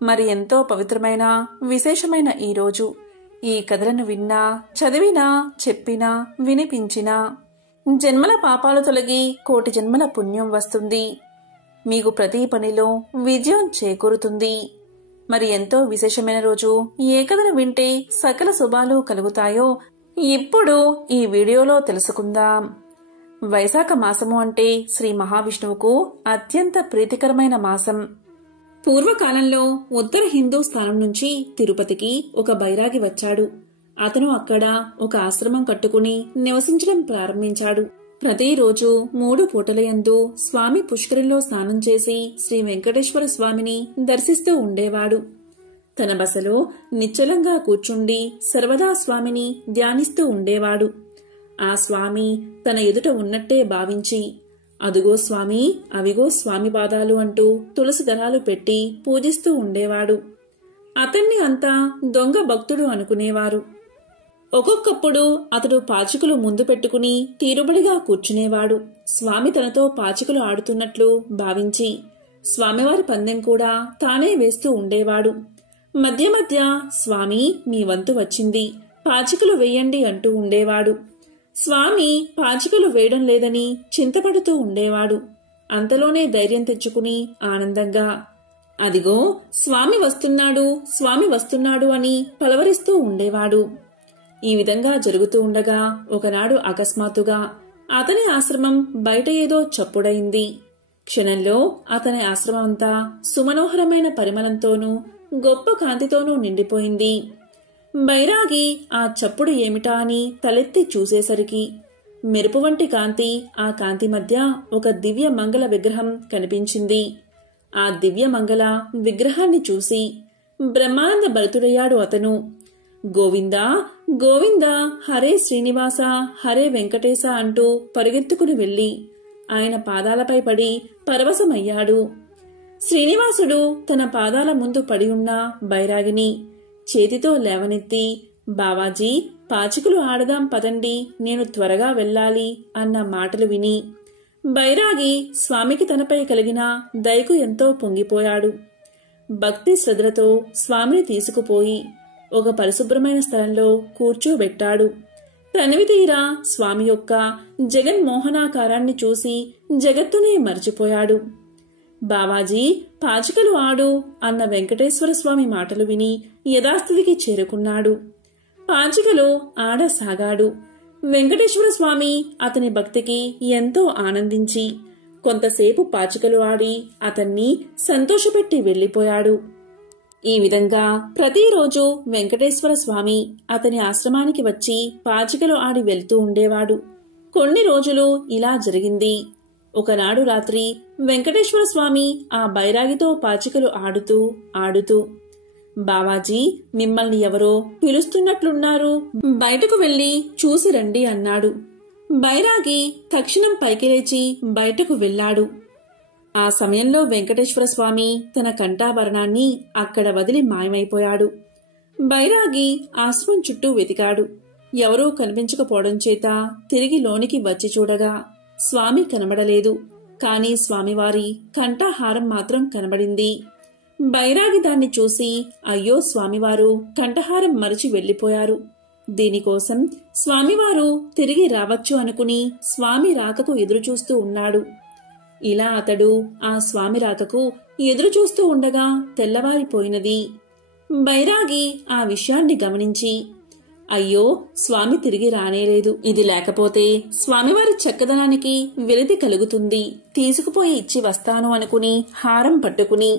మరి ఎంతో పవిత్రమైన విశేషమైన ఈ రోజు ఈ కథలను విన్నా, చదివినా, చెప్పినా, వినిపించినా జన్మల పాపాలు తొలగి 1,000,000 జన్మల పుణ్యం వస్తుంది. మీకు ప్రతి పనిలో విజయం చేకూరుతుంది. మరి ఎంతో విశేషమైన రోజు ఏ కథను వింటే సకల శుభాలు కలుగుతాయో ఇప్పుడు ఈ వీడియోలో తెలుసుకుందాం. వైశాఖ మాసము అంటే శ్రీ మహావిష్ణువుకు అత్యంత ప్రీతికరమైన మాసం. పూర్వకాలంలో ఉత్తర హిందూస్థానం నుంచి తిరుపతికి ఒక బైరాగి వచ్చాడు. అతను అక్కడ ఒక ఆశ్రమం కట్టుకుని నివసించడం ప్రారంభించాడు. ప్రతిరోజు 3 పూటలయందు స్వామి పుష్కరంలో స్నానం చేసి శ్రీ వెంకటేశ్వర స్వామిని దర్శిస్తూ ఉండేవాడు. తన బసలో నిశ్చలంగా కూర్చుండి సర్వదా స్వామిని ధ్యానిస్తూ ఉండేవాడు. ఆ స్వామి తన ఎదుట ఉన్నట్టే భావించి, అదుగో స్వామి, అవిగో స్వామి పాదాలు అంటూ తులసి దళాలు పెట్టి పూజిస్తూ ఉండేవాడు. అతన్ని అంతా దొంగ భక్తుడు అనుకునేవారు. ఒక్కొక్కప్పుడు అతడు పాచికలు ముందు పెట్టుకుని తీరుబడిగా కూర్చునేవాడు. స్వామి తనతో పాచికలు ఆడుతున్నట్లు భావించి స్వామివారి పందెం కూడా తానే వేస్తూ ఉండేవాడు. మధ్య మధ్య స్వామి, మీ వంతు వచ్చింది, పాచికలు వేయండి అంటూ ఉండేవాడు. స్వామి పాచికలు వేయడం లేదని చింతపడుతూ ఉండేవాడు. అంతలోనే ధైర్యం తెచ్చుకుని ఆనందంగా, అదిగో స్వామి వస్తున్నాడు, స్వామి వస్తున్నాడు అని పలవరిస్తూ ఉండేవాడు. ఈ విధంగా జరుగుతూ ఉండగా ఒకనాడు అకస్మాత్తుగా అతని ఆశ్రమం బయట ఏదో చప్పుడైంది. క్షణంలో అతని ఆశ్రమం అంతా సుమనోహరమైన పరిమళంతోనూ గొప్ప కాంతితోనూ నిండిపోయింది. బైరాగి ఆ చప్పుడు ఏమిటా అని తలెత్తి చూసేసరికి మెరుపు వంటి కాంతి, ఆ కాంతి మధ్య ఒక దివ్య మంగళ విగ్రహం కనిపించింది. ఆ దివ్య మంగళ విగ్రహాన్ని చూసి బ్రహ్మానంద భరితుడయ్యాడు అతను. గోవిందా గోవిందా హరే శ్రీనివాస హరే వెంకటేశ అంటూ పరిగెత్తుకుని వెళ్లి ఆయన పాదాలపై పడి పరవశమయ్యాడు. శ్రీనివాసుడు తన పాదాల ముందు పడి ఉన్న బైరాగిని చేతితో లేవనెత్తి, బావాజీ పాచికలు ఆడదాం పదండి, నేను త్వరగా వెళ్ళాలి అన్న మాటలు విని బైరాగి స్వామికి తనపై కలిగిన దయకు ఎంతో పొంగిపోయాడు. భక్తి శ్రద్ధలతో స్వామిని తీసుకుపోయి ఒక పరిశుభ్రమైన స్థలంలో కూర్చోబెట్టాడు. తనివి తీరా స్వామి యొక్క జగన్మోహనాకారాన్ని చూసి జగత్తునే మర్చిపోయాడు. బావాజీ పాచికలు ఆడు అన్న వెంకటేశ్వర స్వామి మాటలు విని యథాస్థితికి చేరుకున్నాడు. పాచికలు ఆడసాగాడు. వెంకటేశ్వర స్వామి అతని భక్తికి ఎంతో ఆనందించి కొంతసేపు పాచికలు ఆడి అతన్ని సంతోషపెట్టి వెళ్లిపోయాడు. ఈ విధంగా ప్రతిరోజు వెంకటేశ్వర స్వామి అతని ఆశ్రమానికి వచ్చి పాచికలు ఆడి వెళ్తూ ఉండేవాడు. కొన్ని రోజులు ఇలా జరిగింది. ఒకనాడు రాత్రి వెంకటేశ్వర స్వామి ఆ బైరాగితో పాచికలు ఆడుతూ ఆడుతూ, బావాజీ మిమ్మల్ని ఎవరో పిలుస్తున్నట్లున్నారు, బయటకు వెళ్లి చూసి రండి అన్నాడు. బైరాగి తక్షణం పైకి లేచి బయటకు వెళ్లాడు. ఆ సమయంలో వెంకటేశ్వర స్వామి తన కంఠాభరణాన్ని అక్కడ వదిలి మాయమైపోయాడు. బైరాగి ఆశ్రమం చుట్టూ వెతికాడు. ఎవరూ కనిపించకపోవడం చేత తిరిగి లోనికి వచ్చి చూడగా స్వామి కనబడలేదు. కాని స్వామివారి కంఠహారం మాత్రం కనబడింది. బైరాగి దాన్ని చూసి, అయ్యో స్వామివారు కంఠహారం మరచి వెళ్లిపోయారు, దీనికోసం స్వామివారు తిరిగి రావచ్చు అనుకుని స్వామి రాకకు ఎదురుచూస్తూ ఉన్నాడు. ఇలా అతడు ఆ స్వామి రాకకు ఎదురుచూస్తూ ఉండగా తెల్లవారిపోయినది. బైరాగి ఆ విషయాన్ని గమనించి, అయ్యో స్వామి తిరిగి రానేలేదు, ఇది లేకపోతే స్వామివారి చక్కదనానికి వెలితి కలుగుతుంది, తీసుకుపోయి ఇచ్చి వస్తాను అనుకుని హారం పట్టుకుని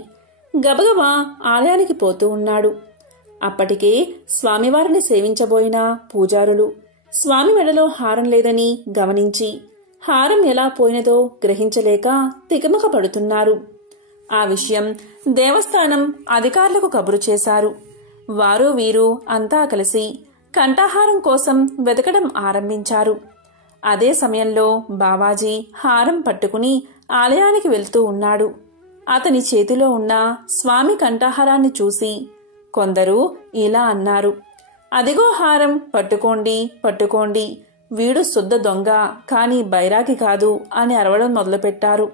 గబగబా ఆలయానికి పోతూ ఉన్నాడు. అప్పటికే స్వామివారిని సేవించబోయిన పూజారులు స్వామి మెడలో హారం లేదని గమనించి హారం ఎలా పోయినదో గ్రహించలేక తికమక పడుతున్నారు. ఆ విషయం దేవస్థానం అధికారులకు కబురు చేశారు. వారు వీరు అంతా కలిసి కంఠహారం కోసం వెతకడం ఆరంభించారు. అదే సమయంలో బావాజీ హారం పట్టుకుని ఆలయానికి వెళ్తూ ఉన్నాడు. అతని చేతిలో ఉన్న స్వామి కంఠహారాన్ని చూసి కొందరు ఇలా అన్నారు, అదిగో హారం, పట్టుకోండి పట్టుకోండి, వీడు శుద్ధ దొంగ కాని బైరాగి కాదు అని అరవడం మొదలుపెట్టారు.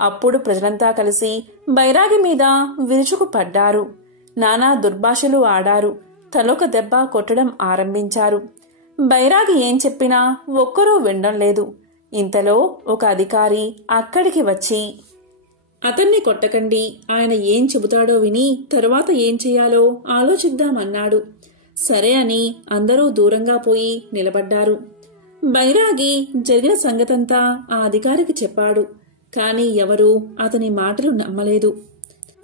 అప్పుడు ప్రజలంతా కలిసి బైరాగి మీద విరుచుకు పడ్డారు. నానా దుర్భాషలు ఆడారు. తలొక దెబ్బ కొట్టడం ఆరంభించారు. బైరాగి ఏం చెప్పినా ఒక్కరూ వినడం లేదు. ఇంతలో ఒక అధికారి అక్కడికి వచ్చి, అతన్ని కొట్టకండి, ఆయన ఏం చెబుతాడో విని తరువాత ఏం చెయ్యాలో ఆలోచిద్దామన్నాడు. సరే అని అందరూ దూరంగా పోయి నిలబడ్డారు. బైరాగి జరిగిన సంగతంతా ఆ అధికారికి చెప్పాడు. కాని ఎవరూ అతని మాటలు నమ్మలేదు.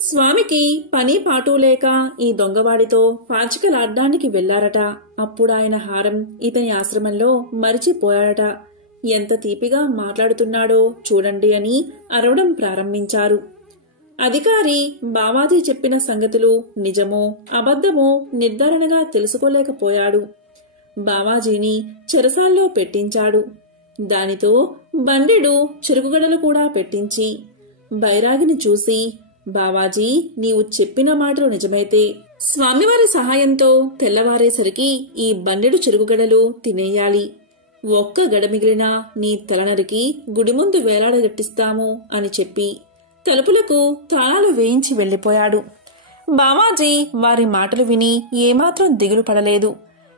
స్వామికి పని పాటూ లేక ఈ దొంగవాడితో పాచికలాడ్డానికి వెళ్లారట. అప్పుడాయన హారం ఇతని ఆశ్రమంలో మరిచిపోయాడట. ఎంత తీపిగా మాట్లాడుతున్నాడో చూడండి అని అరవడం ప్రారంభించారు. అధికారి బావాజీ చెప్పిన సంగతులు నిజమో అబద్ధమో నిర్ధారణగా తెలుసుకోలేకపోయాడు. బావాజీని చెరసాల్లో పెట్టించాడు. దానితో బండెడు చెరుకుగడలు కూడా పెట్టించి బైరాగిని చూసి, బావాజీ నీవు చెప్పిన మాటలు నిజమైతే స్వామివారి సహాయంతో తెల్లవారేసరికి ఈ బండెడు చెరుకుగడలు తినేయాలి. ఒక్క గడ మిగిలినా నీ తలనరికి గుడి ముందు వేలాడగట్టిస్తాము అని చెప్పి తలుపులకు తాళాలు వేయించి వెళ్లిపోయాడు. బావాజీ వారి మాటలు విని ఏమాత్రం దిగులు పడలేదు.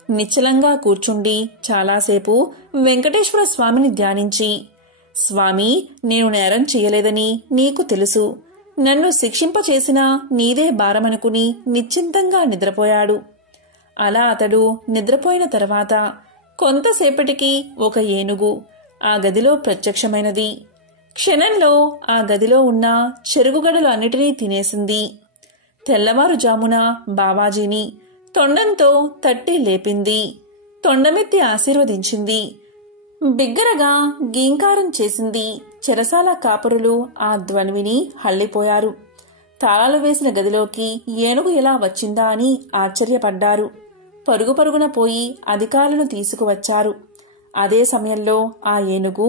నిశ్చలంగా కూర్చుండి చాలాసేపు వెంకటేశ్వర స్వామిని ధ్యానించి, స్వామి నేను నేరం చెయ్యలేదని నీకు తెలుసు, నన్ను శిక్షింపచేసినా నీదే భారమనుకుని నిశ్చింతంగా నిద్రపోయాడు. అలా అతడు నిద్రపోయిన తర్వాత కొంతసేపటికి ఒక ఏనుగు ఆ గదిలో ప్రత్యక్షమైనది. క్షణంలో ఆ గదిలో ఉన్న చెరుగుగడలు అన్నిటినీ తినేసింది. తెల్లవారుజామున బావాజీని తొండంతో తట్టి లేపింది. తొండమెత్తి ఆశీర్వదించింది. బిగ్గరగా గీంకారం చేసింది. చెరసాల కాపరులు ఆ ధ్వనిని హళ్లిపోయారు. తాళాలు వేసిన గదిలోకి ఏనుగు ఎలా వచ్చిందా అని ఆశ్చర్యపడ్డారు. పరుగు పరుగున పోయి అధికారులను తీసుకువచ్చారు. అదే సమయంలో ఆ ఏనుగు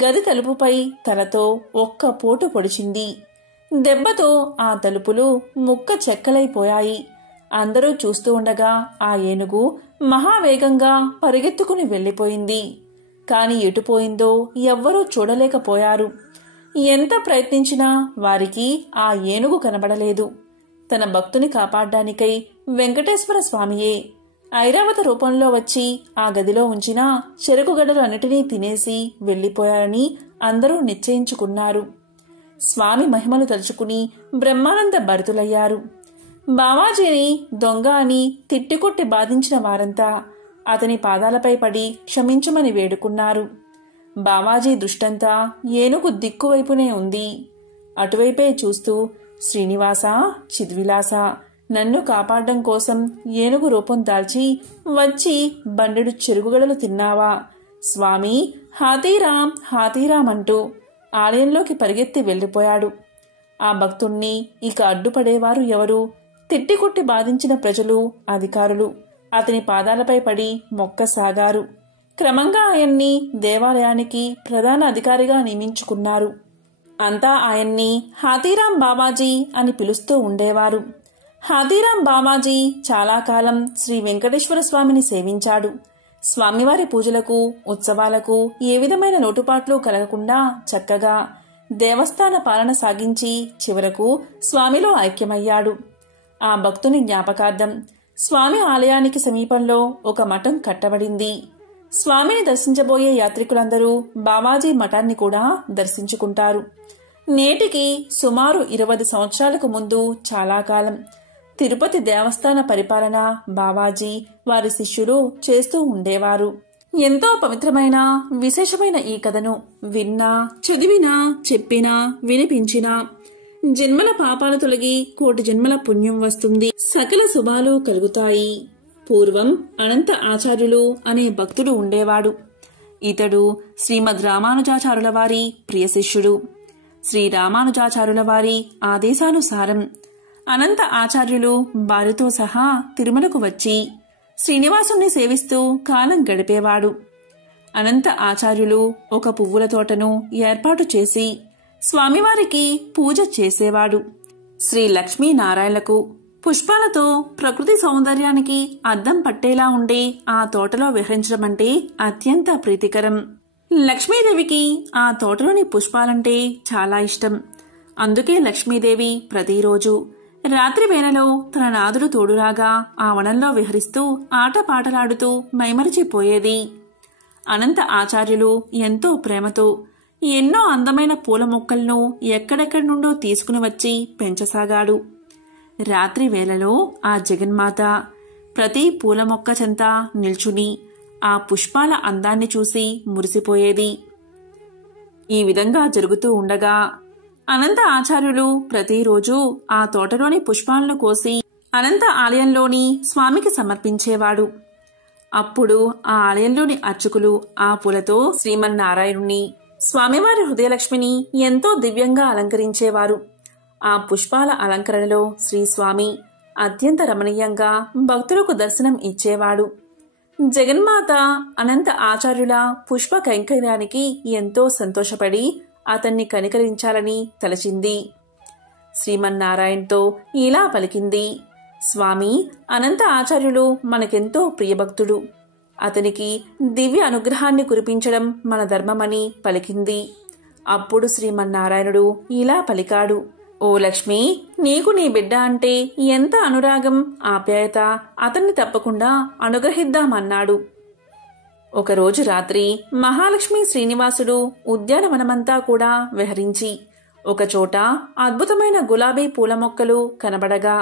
గది తలుపుపై తలతో ఒక్క పోటు పొడిచింది. దెబ్బతో ఆ తలుపులు ముక్క చెక్కలైపోయాయి. అందరూ చూస్తూ ఉండగా ఆ ఏనుగు మహావేగంగా పరిగెత్తుకుని వెళ్లిపోయింది. కాని ఎటుపోయిందో ఎవ్వరూ చూడలేకపోయారు. ఎంత ప్రయత్నించినా వారికి ఆ ఏనుగు కనబడలేదు. తన భక్తుని కాపాడ్డానికై వెంకటేశ్వర స్వామియే ఐరావత రూపంలో వచ్చి ఆ గదిలో ఉంచిన చెరుకుగడలు అన్నిటినీ తినేసి వెళ్లిపోయారని అందరూ నిశ్చయించుకున్నారు. స్వామి మహిమలు తలుచుకుని బ్రహ్మానంద భరితులయ్యారు. బావాజీని దొంగ అని తిట్టికొట్టి బాధించిన వారంతా అతని పాదాలపై పడి క్షమించమని వేడుకున్నారు. బావాజీ దృష్టంతా ఏనుగు దిక్కువైపునే ఉంది. అటువైపే చూస్తూ, శ్రీనివాస, చిద్విలాస, నన్ను కాపాడడం కోసం ఏనుగు రూపం దాల్చి వచ్చి బండెడు చెరుగుగడలు తిన్నావా? స్వామి, హాతీరాం, హాతీరాం అంటూ ఆలయంలోకి పరిగెత్తి వెళ్లిపోయాడు. ఆ భక్తుణ్ణి ఇక అడ్డుపడేవారు ఎవరు? తిట్టికొట్టి బాధించిన ప్రజలు, అధికారులు అతని పాదాలపై పడి మొక్కసాగారు. క్రమంగా ఆయన్ని దేవాలయానికి ప్రధాన అధికారిగా నియమించుకున్నారు. అంతా ఆయన్ని హాతీరాం బాబాజీ అని పిలుస్తూ ఉండేవారు. హాతీరాం బాబాజీ చాలా కాలం శ్రీ వెంకటేశ్వర స్వామిని సేవించాడు. స్వామివారి పూజలకు, ఉత్సవాలకు ఏ విధమైన లోటుపాట్లు కలగకుండా చక్కగా దేవస్థాన పాలన సాగించి చివరకు స్వామిలో ఐక్యమయ్యాడు. ఆ భక్తుని జ్ఞాపకార్థం స్వామి ఆలయానికి సమీపంలో ఒక మఠం కట్టబడింది. స్వామిని దర్శించబోయే యాత్రికులందరూ బావాజీ మఠాన్ని కూడా దర్శించుకుంటారు. నేటికి సుమారు 20 సంవత్సరాలకు ముందు చాలా కాలం తిరుపతి దేవస్థాన పరిపాలన బావాజీ, వారి శిష్యులు చేస్తూ ఉండేవారు. ఎంతో పవిత్రమైన, విశేషమైన ఈ కథను విన్నా, చదివినా, చెప్పినా, వినిపించినా జన్మల పాపాలు తొలగి కోటి జన్మల పుణ్యం వస్తుంది, సకల శుభాలు కలుగుతాయి. పూర్వం అనంత ఆచార్యులు అనే భక్తుడు ఉండేవాడు. ఇతడు శ్రీమద్ రామానుజాచారుల వారి ప్రియ శిష్యుడు. శ్రీ రామానుజాచారుల వారి ఆదేశానుసారం అనంత ఆచార్యులు భార్యతో సహా తిరుమలకు వచ్చి శ్రీనివాసుణ్ణి సేవిస్తూ కాలం గడిపేవాడు. అనంత ఆచార్యులు ఒక పువ్వుల తోటను ఏర్పాటు చేసి స్వామివారికి పూజ చేసేవాడు. శ్రీ లక్ష్మీనారాయణలకు పుష్పాలతో ప్రకృతి సౌందర్యానికి అద్దం పట్టేలా ఉండే ఆ తోటలో విహరించడమంటే అత్యంత ప్రీతికరం. లక్ష్మీదేవికి ఆ తోటలోని పుష్పాలంటే చాలా ఇష్టం. అందుకే లక్ష్మీదేవి ప్రతిరోజు రాత్రి వేళలో తన నాదుడు తోడురాగా ఆ వనంలో విహరిస్తూ ఆటపాటలాడుతూ మైమరిచిపోయేది. అనంత ఆచార్యులు ఎంతో ప్రేమతో ఎన్నో అందమైన పూల మొక్కలను ఎక్కడెక్కడి నుండో తీసుకుని వచ్చి పెంచసాగాడు. రాత్రి వేళలో ఆ జగన్మాత ప్రతి పూల మొక్క చెంత నిల్చుని ఆ పుష్పాల అందాన్ని చూసి మురిసిపోయేది. ఈ విధంగా జరుగుతూ ఉండగా అనంత ఆచార్యులు ప్రతిరోజు ఆ తోటలోని పుష్పాలను కోసి అనంత ఆలయంలోని స్వామికి సమర్పించేవాడు. అప్పుడు ఆ ఆలయంలోని అర్చకులు ఆ పూలతో శ్రీమన్నారాయణుణ్ణి, స్వామివారి హృదయలక్ష్మిని ఎంతో దివ్యంగా అలంకరించేవారు. ఆ పుష్పాల అలంకరణలో శ్రీస్వామి అత్యంత రమణీయంగా భక్తులకు దర్శనం ఇచ్చేవాడు. జగన్మాత అనంత ఆచార్యుల పుష్ప కైంకర్యానికి ఎంతో సంతోషపడి అతన్ని కనికరించాలని తలచింది. శ్రీమన్నారాయణ్తో ఇలా పలికింది: స్వామి, అనంత ఆచార్యులు మనకెంతో ప్రియభక్తుడు. అతనికి దివ్య అనుగ్రహాన్ని కురిపించడం మన ధర్మమని పలికింది. అప్పుడు శ్రీమన్నారాయణుడు ఇలా పలికాడు: ఓ లక్ష్మి, నీకు నీ బిడ్డ అంటే ఎంత అనురాగం, ఆప్యాయత, అతన్ని తప్పకుండా అనుగ్రహిద్దామన్నాడు. ఒకరోజు రాత్రి మహాలక్ష్మి శ్రీనివాసుడు ఉద్యానవనమంతా కూడా విహరించి ఒకచోట అద్భుతమైన గులాబీ పూల మొక్కలు కనబడగా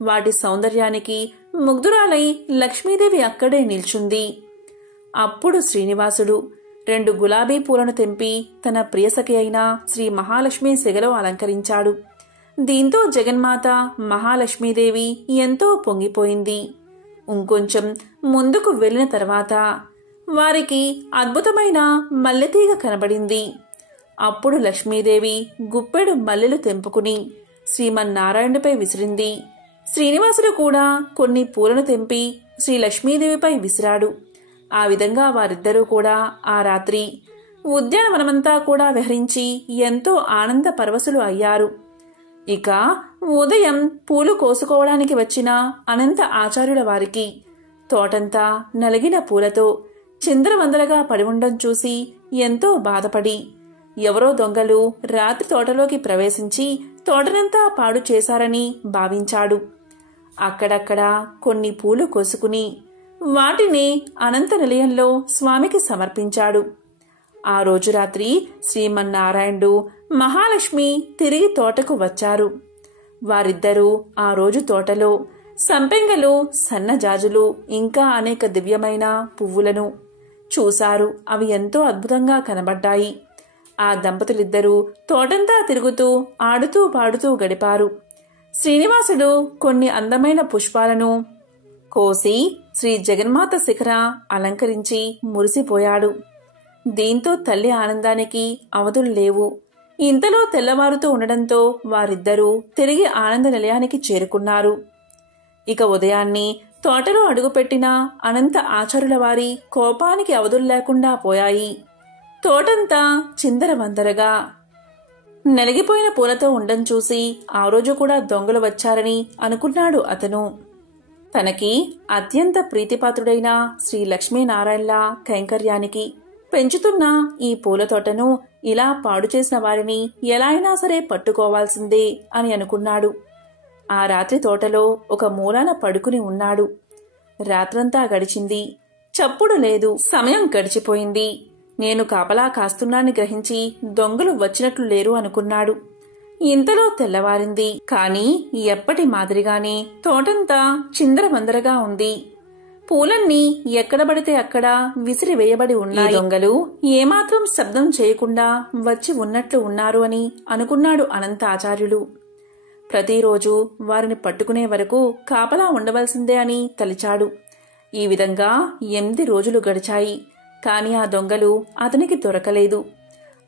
వాటి సౌందర్యానికి ముగ్ధురాలై లక్ష్మీదేవి అక్కడే నిల్చుంది. అప్పుడు శ్రీనివాసుడు 2 గులాబీ పూలను తెంపి తన ప్రియసఖి అయిన శ్రీ మహాలక్ష్మి సెగలో అలంకరించాడు. దీంతో జగన్మాత మహాలక్ష్మీదేవి ఎంతో పొంగిపోయింది. ఇంకొంచెం ముందుకు వెళ్లిన తర్వాత వారికి అద్భుతమైన మల్లెతీగ కనబడింది. అప్పుడు లక్ష్మీదేవి గుప్పెడు మల్లెలు తెంపుకుని శ్రీమన్నారాయణుడిపై విసిరింది. శ్రీనివాసుడు కూడా కొన్ని పూలను తెంపి శ్రీ లక్ష్మీదేవిపై విసిరాడు. ఆ విధంగా వారిద్దరూ కూడా ఆ రాత్రి ఉద్యానవనమంతా కూడా విహరించి ఎంతో ఆనంద పరవశులు అయ్యారు. ఇక ఉదయం పూలు కోసుకోవడానికి వచ్చిన అనంత ఆచార్యుల వారికి తోటంతా నలిగిన పూలతో చిందరవందరగా పడి ఉండడం చూసి ఎంతో బాధపడి, ఎవరో దొంగలు రాత్రి తోటలోకి ప్రవేశించి తోటనంతా పాడు చేశారని భావించాడు. అక్కడక్కడ కొన్ని పూలు కోసుకుని వాటిని అనంత నిలయంలో స్వామికి సమర్పించాడు. ఆ రోజు రాత్రి శ్రీమన్నారాయణుడు, మహాలక్ష్మి తిరిగి తోటకు వచ్చారు. వారిద్దరూ ఆ రోజు తోటలో సంపెంగలు, సన్నజాజులు ఇంకా అనేక దివ్యమైన పువ్వులను చూశారు. అవి ఎంతో అద్భుతంగా కనబడ్డాయి. ఆ దంపతులిద్దరూ తోటంతా తిరుగుతూ ఆడుతూ పాడుతూ గడిపారు. శ్రీనివాసుడు కొన్ని అందమైన పుష్పాలను కోసి శ్రీ జగన్మాత శిఖర అలంకరించి మురిసిపోయాడు. దీంతో తల్లి ఆనందానికి అవధులు లేవు. ఇంతలో తెల్లవారుతూ ఉండడంతో వారిద్దరూ తిరిగి ఆనంద నిలయానికి చేరుకున్నారు. ఇక ఉదయాన్ని తోటలో అడుగుపెట్టిన అనంత ఆచార్యుల వారి కోపానికి అవధులు లేకుండా పోయాయి. తోటంతా చిందరవందరగా నలిగిపోయిన పూలతో ఉండడం చూసి ఆ రోజు కూడా దొంగలు వచ్చారని అనుకున్నాడు అతను. తనకి అత్యంత ప్రీతిపాత్రుడైన శ్రీ లక్ష్మీనారాయణల కైంకర్యానికి పెంచుతున్న ఈ పూల తోటను ఇలా పాడు చేసిన వారిని ఎలా అయినా సరే పట్టుకోవాల్సిందే అని అనుకున్నాడు. ఆ రాత్రి తోటలో ఒక మూలాన పడుకుని ఉన్నాడు. రాత్రంతా గడిచింది. చప్పుడు లేదు. సమయం గడిచిపోయింది. నేను కాపలా కాస్తున్నాన్ని గ్రహించి దొంగలు వచ్చినట్లు లేరు అనుకున్నాడు. ఇంతలో తెల్లవారింది. కాని ఎప్పటి మాదిరిగానే తోటంతా చిందరవందరగా ఉంది. పూలన్నీ ఎక్కడ పడితే అక్కడ విసిరి వేయబడి ఉన్నాయి. దొంగలు ఏమాత్రం శబ్దం చేయకుండా వచ్చి ఉన్నట్లు ఉన్నారు అని అనుకున్నాడు అనంత ఆచార్యులు. ప్రతిరోజు వారిని పట్టుకునే వరకు కాపలా ఉండవలసిందే అని తలిచాడు. ఈ విధంగా 8 రోజులు గడిచాయి. కాని ఆ దొంగలు అతనికి దొరకలేదు.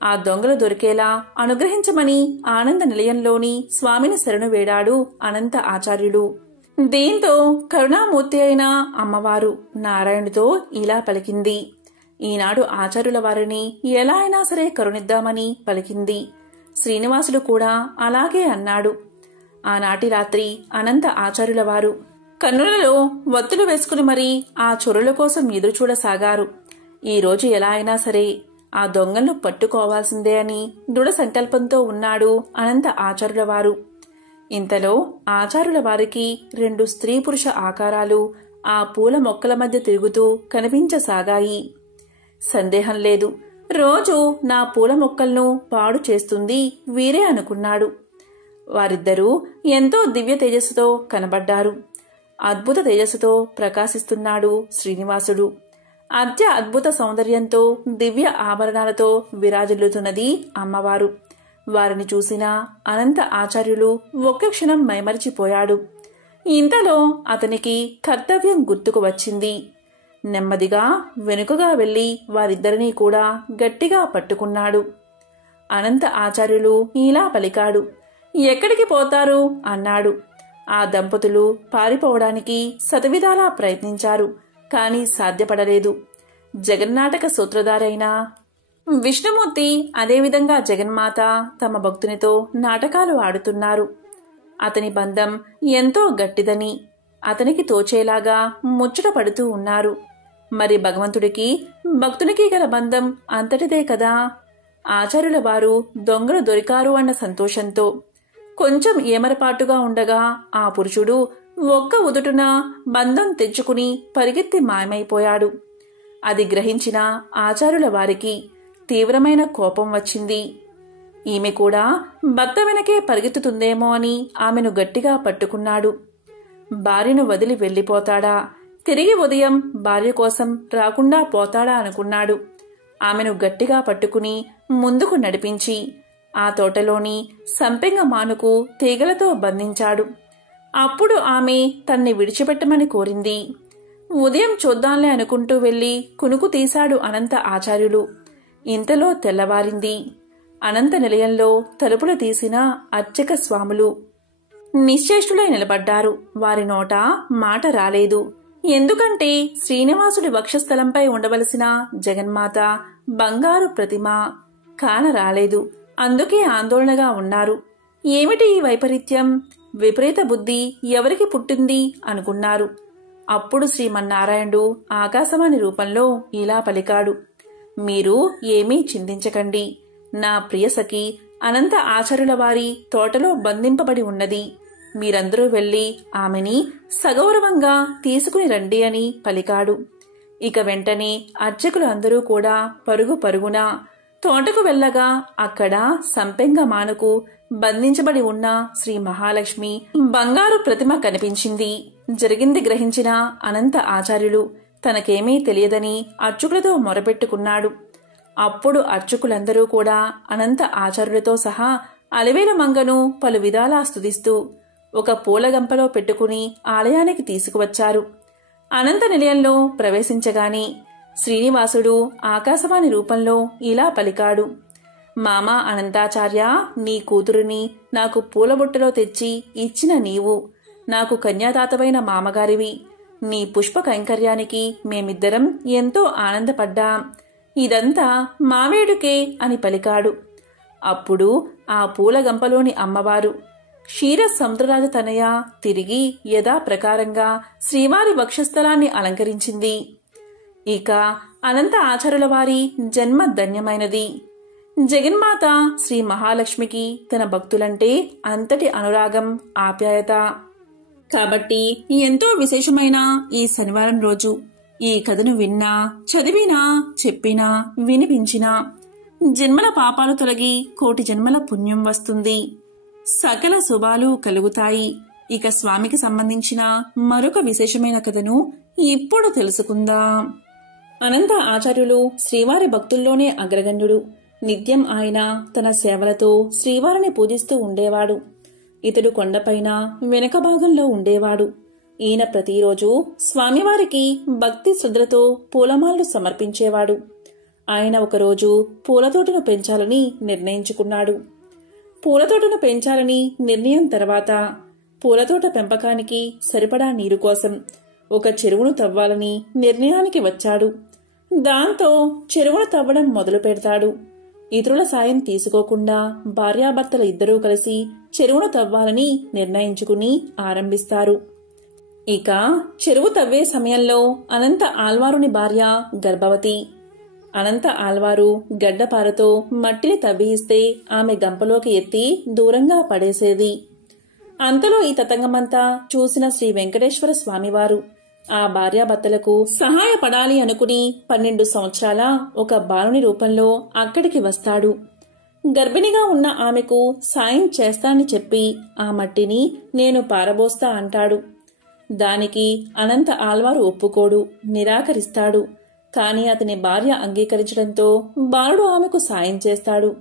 ఆ దొంగలు దొరికేలా అనుగ్రహించమని ఆనంద నిలయంలోని స్వామిని శరణు వేడాడు అనంత ఆచార్యులు. దీంతో కరుణామూర్తి అయిన అమ్మవారు నారాయణుడితో ఇలా పలికింది. ఈనాడు ఆచార్యుల వారిని ఎలా అయినా సరే కరుణిద్దామని పలికింది. శ్రీనివాసుడు కూడా అలాగే అన్నాడు. ఆనాటి రాత్రి అనంత ఆచార్యుల వారు కన్నులలో వత్తులు వేసుకుని మరీ ఆ చొరుల కోసం ఎదురుచూడసాగారు. ఈ రోజు ఎలా అయినా సరే ఆ దొంగలను పట్టుకోవాల్సిందే అని దృఢ సంకల్పంతో ఉన్నాడు అనంత ఆచార్యుల వారు. ఇంతలో ఆచార్యుల వారికి 2 స్త్రీ పురుష ఆకారాలు ఆ పూల మొక్కల మధ్య తిరుగుతూ కనిపించసాగాయి. సందేహం లేదు, రోజు నా పూల మొక్కలను పాడు చేస్తుంది వీరే అనుకున్నాడు. వారిద్దరూ ఎంతో దివ్య తేజస్సుతో కనబడ్డారు. అద్భుత తేజస్సుతో ప్రకాశిస్తున్నాడు శ్రీనివాసుడు. అద్భుత సౌందర్యంతో దివ్య ఆభరణాలతో విరాజిల్లుతున్నది అమ్మవారు. వారిని చూసిన అనంత ఆచార్యులు ఒక్క క్షణం మైమరిచిపోయాడు. ఇంతలో అతనికి కర్తవ్యం గుర్తుకు వచ్చింది. నెమ్మదిగా వెనుకగా వెళ్లి వారిద్దరినీ కూడా గట్టిగా పట్టుకున్నాడు. అనంత ఆచార్యులు ఇలా పలికాడు. ఎక్కడికి పోతారు అన్నాడు. ఆ దంపతులు పారిపోవడానికి శతవిధాలా ప్రయత్నించారు. కాని సాధ్యపడలేదు. జగన్నాటక సూత్రధారైన విష్ణుమూర్తి, అదేవిధంగా జగన్మాత తమ భక్తునితో నాటకాలు ఆడుతున్నారు. అతని బంధం ఎంతో గట్టిదని అతనికి తోచేలాగా ముచ్చట పడుతూ ఉన్నారు. మరి భగవంతుడికి భక్తునికి గల బంధం అంతటిదే కదా. ఆచార్యుల వారు దొంగలు దొరికారు అన్న సంతోషంతో కొంచెం ఏమరపాటుగా ఉండగా ఆ పురుషుడు ఒక్క ఉదుటున బంధం తెచ్చుకుని పరిగెత్తి మాయమైపోయాడు. అది గ్రహించిన ఆచార్యుల వారికి తీవ్రమైన కోపం వచ్చింది. ఈమె కూడా భర్త వెనకే పరిగెత్తుతుందేమో అని ఆమెను గట్టిగా పట్టుకున్నాడు. భార్యను వదిలి వెళ్లిపోతాడా, తిరిగి ఉదయం భార్య కోసం రాకుండా పోతాడా అనుకున్నాడు. ఆమెను గట్టిగా పట్టుకుని ముందుకు నడిపించి ఆ తోటలోని సంపెంగ మానుకు తీగలతో బంధించాడు. అప్పుడు ఆమె తన్ని విడిచిపెట్టమని కోరింది. ఉదయం చూద్దాంలే అనుకుంటూ వెళ్లి కునుకు తీశాడు అనంత ఆచార్యులు. ఇంతలో తెల్లవారింది. అనంత నిలయంలో తలుపులు తీసిన అర్చక స్వాములు నిశ్చేష్టులై నిలబడ్డారు. వారి నోట మాట రాలేదు. ఎందుకంటే శ్రీనివాసుడి వక్షస్థలంపై ఉండవలసిన జగన్మాత బంగారు ప్రతిమ కానరాలేదు. అందుకే ఆందోళనగా ఉన్నారు. ఏమిటి ఈ వైపరీత్యం? విపరీత బుద్ధి ఎవరికి పుట్టింది అనుకున్నారు. అప్పుడు శ్రీమన్నారాయణుడు ఆకాశవాణి రూపంలో ఇలా పలికాడు. మీరు ఏమీ చింతించకండి. నా ప్రియసఖి అనంత ఆచార్యుల వారి తోటలో బంధింపబడి ఉన్నది. మీరందరూ వెళ్లి ఆమెని సగౌరవంగా తీసుకుని రండి అని పలికాడు. ఇక వెంటనే అర్చకులు అందరూ కూడా పరుగు పరుగున తోటకు వెళ్లగా అక్కడ సంపెంగ మానుకు బంధించబడి ఉన్న శ్రీ మహాలక్ష్మి బంగారు ప్రతిమ కనిపించింది. జరిగింది గ్రహించిన అనంత ఆచార్యులు తనకేమీ తెలియదని అర్చకులతో మొరపెట్టుకున్నాడు. అప్పుడు అర్చకులందరూ కూడా అనంత ఆచార్యులతో సహా అలివేల మంగను పలు విధాలా స్తుతిస్తూ ఒక పూలగంపలో పెట్టుకుని ఆలయానికి తీసుకువచ్చారు. అనంత నిలయంలో ప్రవేశించగానే శ్రీనివాసుడు ఆకాశవాణి రూపంలో ఇలా పలికాడు. మామా అనంతాచార్య, నీ కూతురుని నాకు పూలబుట్టలో తెచ్చి ఇచ్చిన నీవు నాకు కన్యాదాతవైన మామగారివి. నీ పుష్ప కైంకర్యానికి మేమిద్దరం ఎంతో ఆనందపడ్డాం. ఇదంతా మావేడుకే అని పలికాడు. అప్పుడు ఆ పూలగంపలోని అమ్మవారు క్షీర సముద్రరాజ తనయ తిరిగి యథాప్రకారంగా శ్రీవారి వక్షస్థలాన్ని అలంకరించింది. ఇక అనంత ఆచార్యుల వారి జన్మ ధన్యమైనది. జగన్మాత శ్రీ మహాలక్ష్మికి తన భక్తులంటే అంతటి అనురాగం, ఆప్యాయత. కాబట్టి ఎంతో విశేషమైన ఈ శనివారం రోజు ఈ కథను విన్నా, చదివినా, చెప్పినా, వినిపించినా జన్మల పాపాలు తొలగి కోటి జన్మల పుణ్యం వస్తుంది. సకల శుభాలు కలుగుతాయి. ఇక స్వామికి సంబంధించిన మరొక విశేషమైన కథను ఇప్పుడు తెలుసుకుందాం. అనంత ఆచార్యులు శ్రీవారి భక్తుల్లోనే అగ్రగణ్యుడు. నిత్యం ఆయన తన సేవలతో శ్రీవారిని పూజిస్తూ ఉండేవాడు. ఇతడు కొండపైన వెనక భాగంలో ఉండేవాడు. ఈయన ప్రతిరోజు స్వామివారికి భక్తి శ్రద్ధలతో పూలమాలలు సమర్పించేవాడు. ఆయన ఒకరోజు పూలతోటను పెంచాలని నిర్ణయించుకున్నాడు. పూలతోటను పెంచాలని నిర్ణయం తర్వాత పూలతోట పెంపకానికి సరిపడా నీరు కోసం ఒక చెరువును తవ్వాలని నిర్ణయానికి వచ్చాడు. దాంతో చెరువును తవ్వడం మొదలు పెడతాడు. ఇతరుల సాయం తీసుకోకుండా భార్యాభర్తల ఇద్దరూ కలిసి చెరువును తవ్వాలని నిర్ణయించుకుని ఆరంభిస్తారు. ఇక చెరువు తవ్వే సమయంలో అనంత ఆల్వారుని భార్య గర్భవతి. అనంత ఆల్వారు గడ్డపారతో మట్టిని తవ్విస్తే ఆమె గంపలోకి ఎత్తి దూరంగా పడేసేది. అంతలో ఈ తతంగమంతా చూసిన శ్రీ వెంకటేశ్వర స్వామివారు ఆ భార్యాభర్తలకు సహాయపడాలి అనుకుని 12 సంవత్సరాల ఒక బాలుని రూపంలో అక్కడికి వస్తాడు. గర్భిణిగా ఉన్న ఆమెకు సాయం చేస్తానని చెప్పి ఆ మట్టిని నేను పారబోస్తా అంటాడు. దానికి అనంత ఆల్వారు ఒప్పుకోడు, నిరాకరిస్తాడు. కాని అతని భార్య అంగీకరించడంతో బాలుడు ఆమెకు సాయం చేస్తాడు.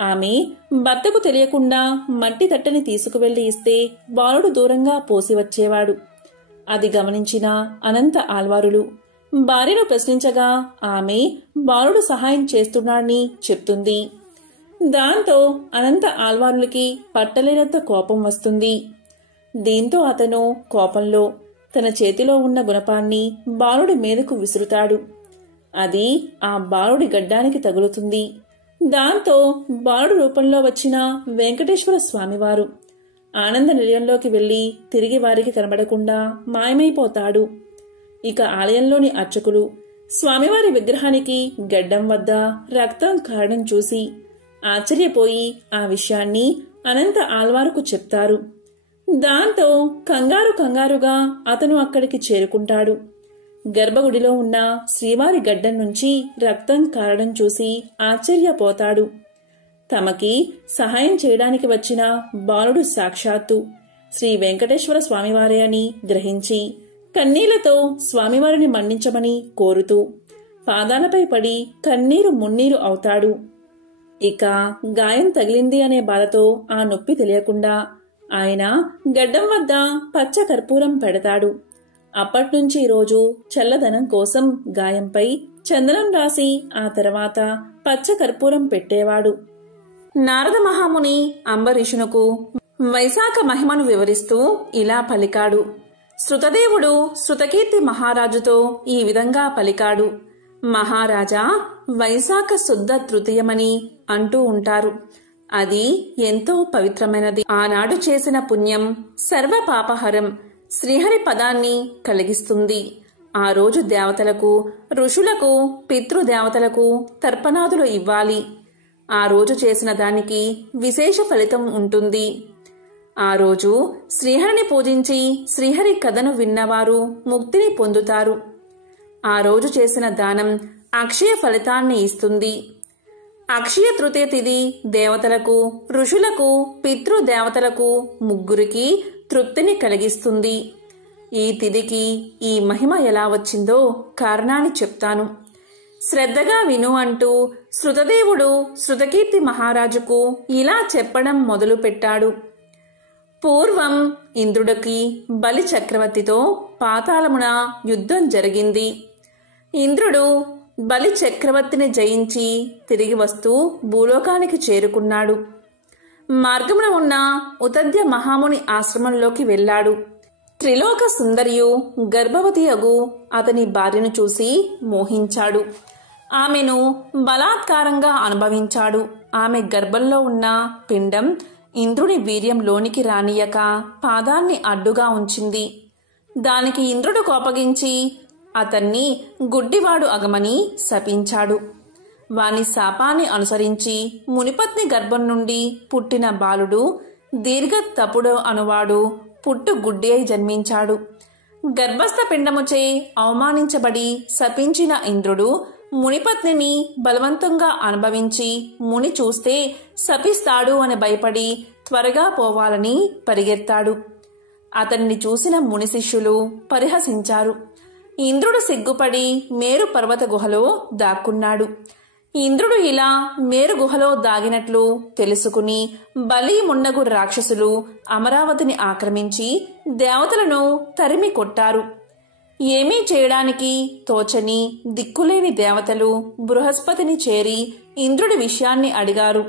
ఆమె భర్తకు తెలియకుండా మట్టి తట్టని తీసుకువెళ్లి ఇస్తే బాలుడు దూరంగా పోసి వచ్చేవాడు. అది గమనించిన అనంత ఆల్వారులు భార్యను ప్రశ్నించగా ఆమె బాలుడు సహాయం చేస్తున్నాడని చెప్తుంది. దాంతో అనంత ఆల్వారులకి పట్టలేనంత కోపం వస్తుంది. దీంతో అతను కోపంలో తన చేతిలో ఉన్న గుణపాన్ని బాలుడి మీదకు విసురుతాడు. అది ఆ బాలుడి గడ్డానికి తగులుతుంది. దాంతో బాలుడు రూపంలో వచ్చిన వెంకటేశ్వర స్వామివారు ఆనంద నిలయంలోకి వెళ్లి తిరిగి వారికి కనబడకుండా మాయమైపోతాడు. ఇక ఆలయంలోని అర్చకులు స్వామివారి విగ్రహానికి గడ్డం వద్ద రక్తం కారడం చూసి ఆశ్చర్యపోయి ఆ విషయాన్ని అనంత ఆల్వారుకు చెప్తారు. దాంతో కంగారుగా అతను అక్కడికి చేరుకుంటాడు. గర్భగుడిలో ఉన్న శ్రీవారి గడ్డం నుంచి రక్తం కారడం చూసి ఆశ్చర్యపోతాడు. తమకి సహాయం చేయడానికి వచ్చిన బాలుడు సాక్షాత్తు శ్రీ వెంకటేశ్వర స్వామివారే అని గ్రహించి కన్నీళ్లతో స్వామివారిని మన్నించమని కోరుతూ పాదాలపై పడి కన్నీరు మున్నీరు అవుతాడు. ఇక గాయం తగిలింది అనే బాధతో ఆ నొప్పి తెలియకుండా ఆయన గడ్డం వద్ద పచ్చ కర్పూరం పెడతాడు. అప్పట్నుంచి రోజు చల్లదనం కోసం గాయంపై చందనం రాసి ఆ తర్వాత పచ్చ కర్పూరం పెట్టేవాడు. నారద మహాముని అంబరీషునకు వైశాఖ మహిమను వివరిస్తూ ఇలా పలికాడు. శృతదేవుడు శృతకీర్తి మహారాజుతో ఈ విధంగా పలికాడు. మహారాజా, వైశాఖ శుద్ధ తృతీయమని అంటూ ఉంటారు. అది ఎంతో పవిత్రమైనది. ఆనాడు చేసిన పుణ్యం సర్వ పాపహరం, శ్రీహరి పదాన్ని కలిగిస్తుంది. ఆ రోజు దేవతలకు, ఋషులకు, పితృదేవతలకు తర్పణాదులు ఇవ్వాలి. ఆ రోజు చేసిన దానికి విశేష ఫలితం ఉంటుంది. ఆ రోజు శ్రీహరిని పూజించి శ్రీహరి కథను విన్నవారు ముక్తిని పొందుతారు. ఆ రోజు చేసిన దానం అక్షయ ఫలితాన్ని ఇస్తుంది. అక్షయ తృతీయ తిథి దేవతలకు, ఋషులకు, పితృదేవతలకు ముగ్గురికి తృప్తిని కలిగిస్తుంది. ఈ తిథికి ఈ మహిమ ఎలా వచ్చిందో కారణాన్ని చెప్తాను. శ్రద్ధగా విను అంటూ శృతదేవుడు శృతకీర్తి మహారాజుకు ఇలా చెప్పడం మొదలుపెట్టాడు. పూర్వం ఇంద్రుడికి బలి చక్రవర్తితో పాతాళమున యుద్ధం జరిగింది. ఇంద్రుడు బలి చక్రవర్తిని జయించి తిరిగి వస్తూ భూలోకానికి చేరుకున్నాడు. మార్గమున ఉన్న ఉతద్య మహాముని ఆశ్రమంలోకి వెళ్ళాడు. త్రిలోక సుందరియు గర్భవతి అగు అతని భార్యను చూసి మోహించాడు. ఆమెను బలాత్కారంగా అనుభవించాడు. ఆమె గర్భంలో ఉన్న పిండం ఇంద్రుని వీర్యంలోనికి రానియక పాదాన్ని అడ్డుగా ఉంచింది. దానికి ఇంద్రుడు కోపగించి అతన్ని గుడ్డివాడు అగమని శపించాడు. వాని శాపాన్ని అనుసరించి మునిపత్ని గర్భం నుండి పుట్టిన బాలుడు దీర్ఘ తపుడు అనువాడు పుట్టు గుడ్డి అయి జన్మించాడు. గర్భస్థ పిండముచే అవమానించబడి శపించిన ఇంద్రుడు మునిపత్నిని బలవంతంగా అనుభవించి ముని చూస్తే శపిస్తాడు అని భయపడి త్వరగా పోవాలని పరిగెత్తాడు. అతన్ని చూసిన ముని శిష్యులు పరిహసించారు. ఇంద్రుడు సిగ్గుపడి మేరు పర్వత గుహలో దాక్కున్నాడు. ఇంద్రుడు ఇలా మేరు గుహలో దాగినట్లు తెలుసుకుని బలి మున్నగు రాక్షసులు అమరావతిని ఆక్రమించి దేవతలను తరిమి కొట్టారు. ఏమీ చేయడానికి తోచని దిక్కులేని దేవతలు బృహస్పతిని చేరి ఇంద్రుడి విషయాన్ని అడిగారు.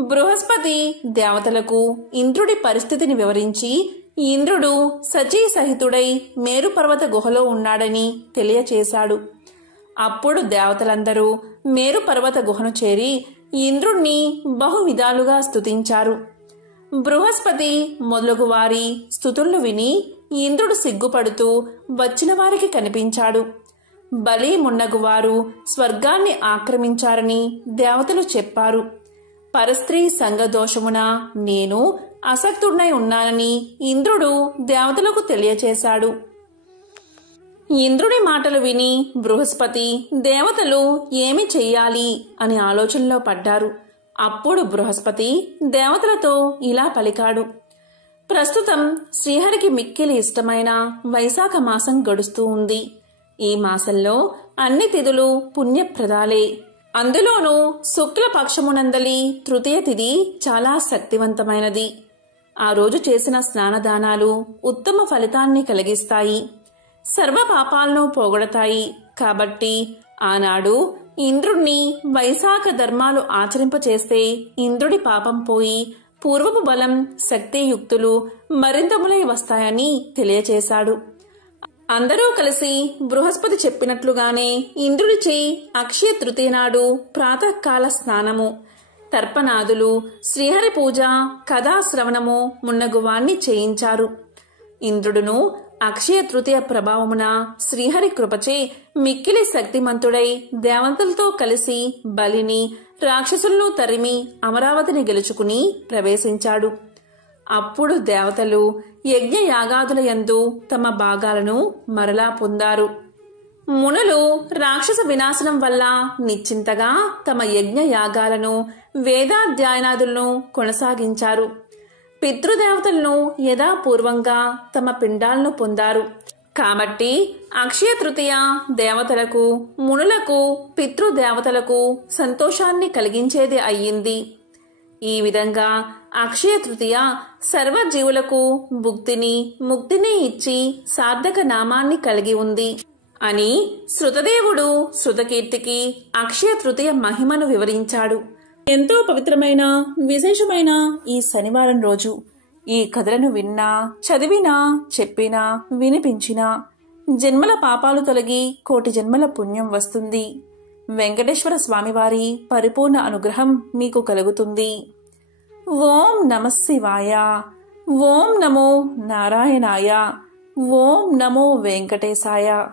బృహస్పతి దేవతలకు ఇంద్రుడి పరిస్థితిని వివరించి ఇంద్రుడు సచీ సహితుడై మేరు పర్వత గుహలో ఉన్నాడని తెలియచేశాడు. అప్పుడు దేవతలందరూ మేరు పర్వత గుహను చేరి ఇంద్రుణ్ణి బహువిధాలుగా స్తుతించారు. బృహస్పతి మొదలగు వారి స్తుతులను విని ఇంద్రుడు సిగ్గుపడుతూ వచ్చిన వారికి కనిపించాడు. బలి మున్నగువారు స్వర్గాన్ని ఆక్రమించారని దేవతలు చెప్పారు. పరస్త్రీ సంగదోషమున నేను అసక్తుడై ఉన్నానని ఇంద్రుడు దేవతలకు తెలియచేశాడు. ఇంద్రుడి మాటలు విని బృహస్పతి దేవతలు ఏమి చెయ్యాలి అని ఆలోచనలో పడ్డారు. అప్పుడు బృహస్పతి దేవతలతో ఇలా పలికాడు. ప్రస్తుతం శ్రీహరికి మిక్కిలి ఇష్టమైన వైశాఖ మాసం గడుస్తూ ఉంది. ఈ మాసంలో అన్ని తిథులు పుణ్యప్రదాలే. అందులోనూ శుక్లపక్షమునందలి తృతీయ తిథి చాలా శక్తివంతమైనది. ఆ రోజు చేసిన స్నానదానాలు ఉత్తమ ఫలితాన్ని కలిగిస్తాయి, సర్వ పాపాలను పోగొడతాయి. కాబట్టి ఆనాడు ఇంద్రుణ్ణి వైశాఖ ధర్మాలు ఆచరింపచేస్తే ఇంద్రుడి పాపం పోయి పూర్వపు బలం, శక్తియుక్తులు మరింతములై వస్తాయని తెలియచేశాడు. అందరూ కలిసి బృహస్పతి చెప్పినట్లుగానే ఇంద్రుడిచే అక్షయ తృతీయ నాడు ప్రాతకాల స్నానము, తర్పణాదులు, శ్రీహరి పూజ, కథాశ్రవణము మున్నగువాణ్ణి చేయించారు. ఇంద్రుడును అక్షయ తృతీయ ప్రభావమున శ్రీహరి కృపచే మిక్కిలి శక్తిమంతుడై దేవతలతో కలిసి బలిని, రాక్షసులను తరిమి అమరావతిని గెలుచుకుని ప్రవేశించాడు. అప్పుడు దేవతలు యజ్ఞ యాగాదుల యందు తమ భాగాలను మరలా పొందారు. మునులు రాక్షస వినాశనం వల్ల నిశ్చింతగా తమ యజ్ఞ యాగాలను, వేదాధ్యయనాదులను కొనసాగించారు. పితృదేవతలను యథాపూర్వంగా తమ పిండాలను పొందారు. కాబట్టి అక్షయ తృతీయ దేవతలకు, మునులకు, పితృదేవతలకు సంతోషాన్ని కలిగించేది అయ్యింది. ఈ విధంగా అక్షయ తృతీయ సర్వజీవులకు భుక్తిని, ముక్తిని ఇచ్చి సార్థక నామాన్ని కలిగి ఉంది అని శృతదేవుడు శృతకీర్తికి అక్షయ తృతీయ మహిమను వివరించాడు. ఎంతో పవిత్రమైన విశేషమైన ఈ శనివారం రోజు ఈ కథలను విన్నా, చదివినా, చెప్పినా, వినిపించినా జన్మల పాపాలు తొలగి కోటి జన్మల పుణ్యం వస్తుంది. వెంకటేశ్వర స్వామివారి పరిపూర్ణ అనుగ్రహం మీకు కలుగుతుంది. ఓం నమః శివాయ. ఓం నమో నారాయణాయ. ఓం నమో వెంకటేశాయ.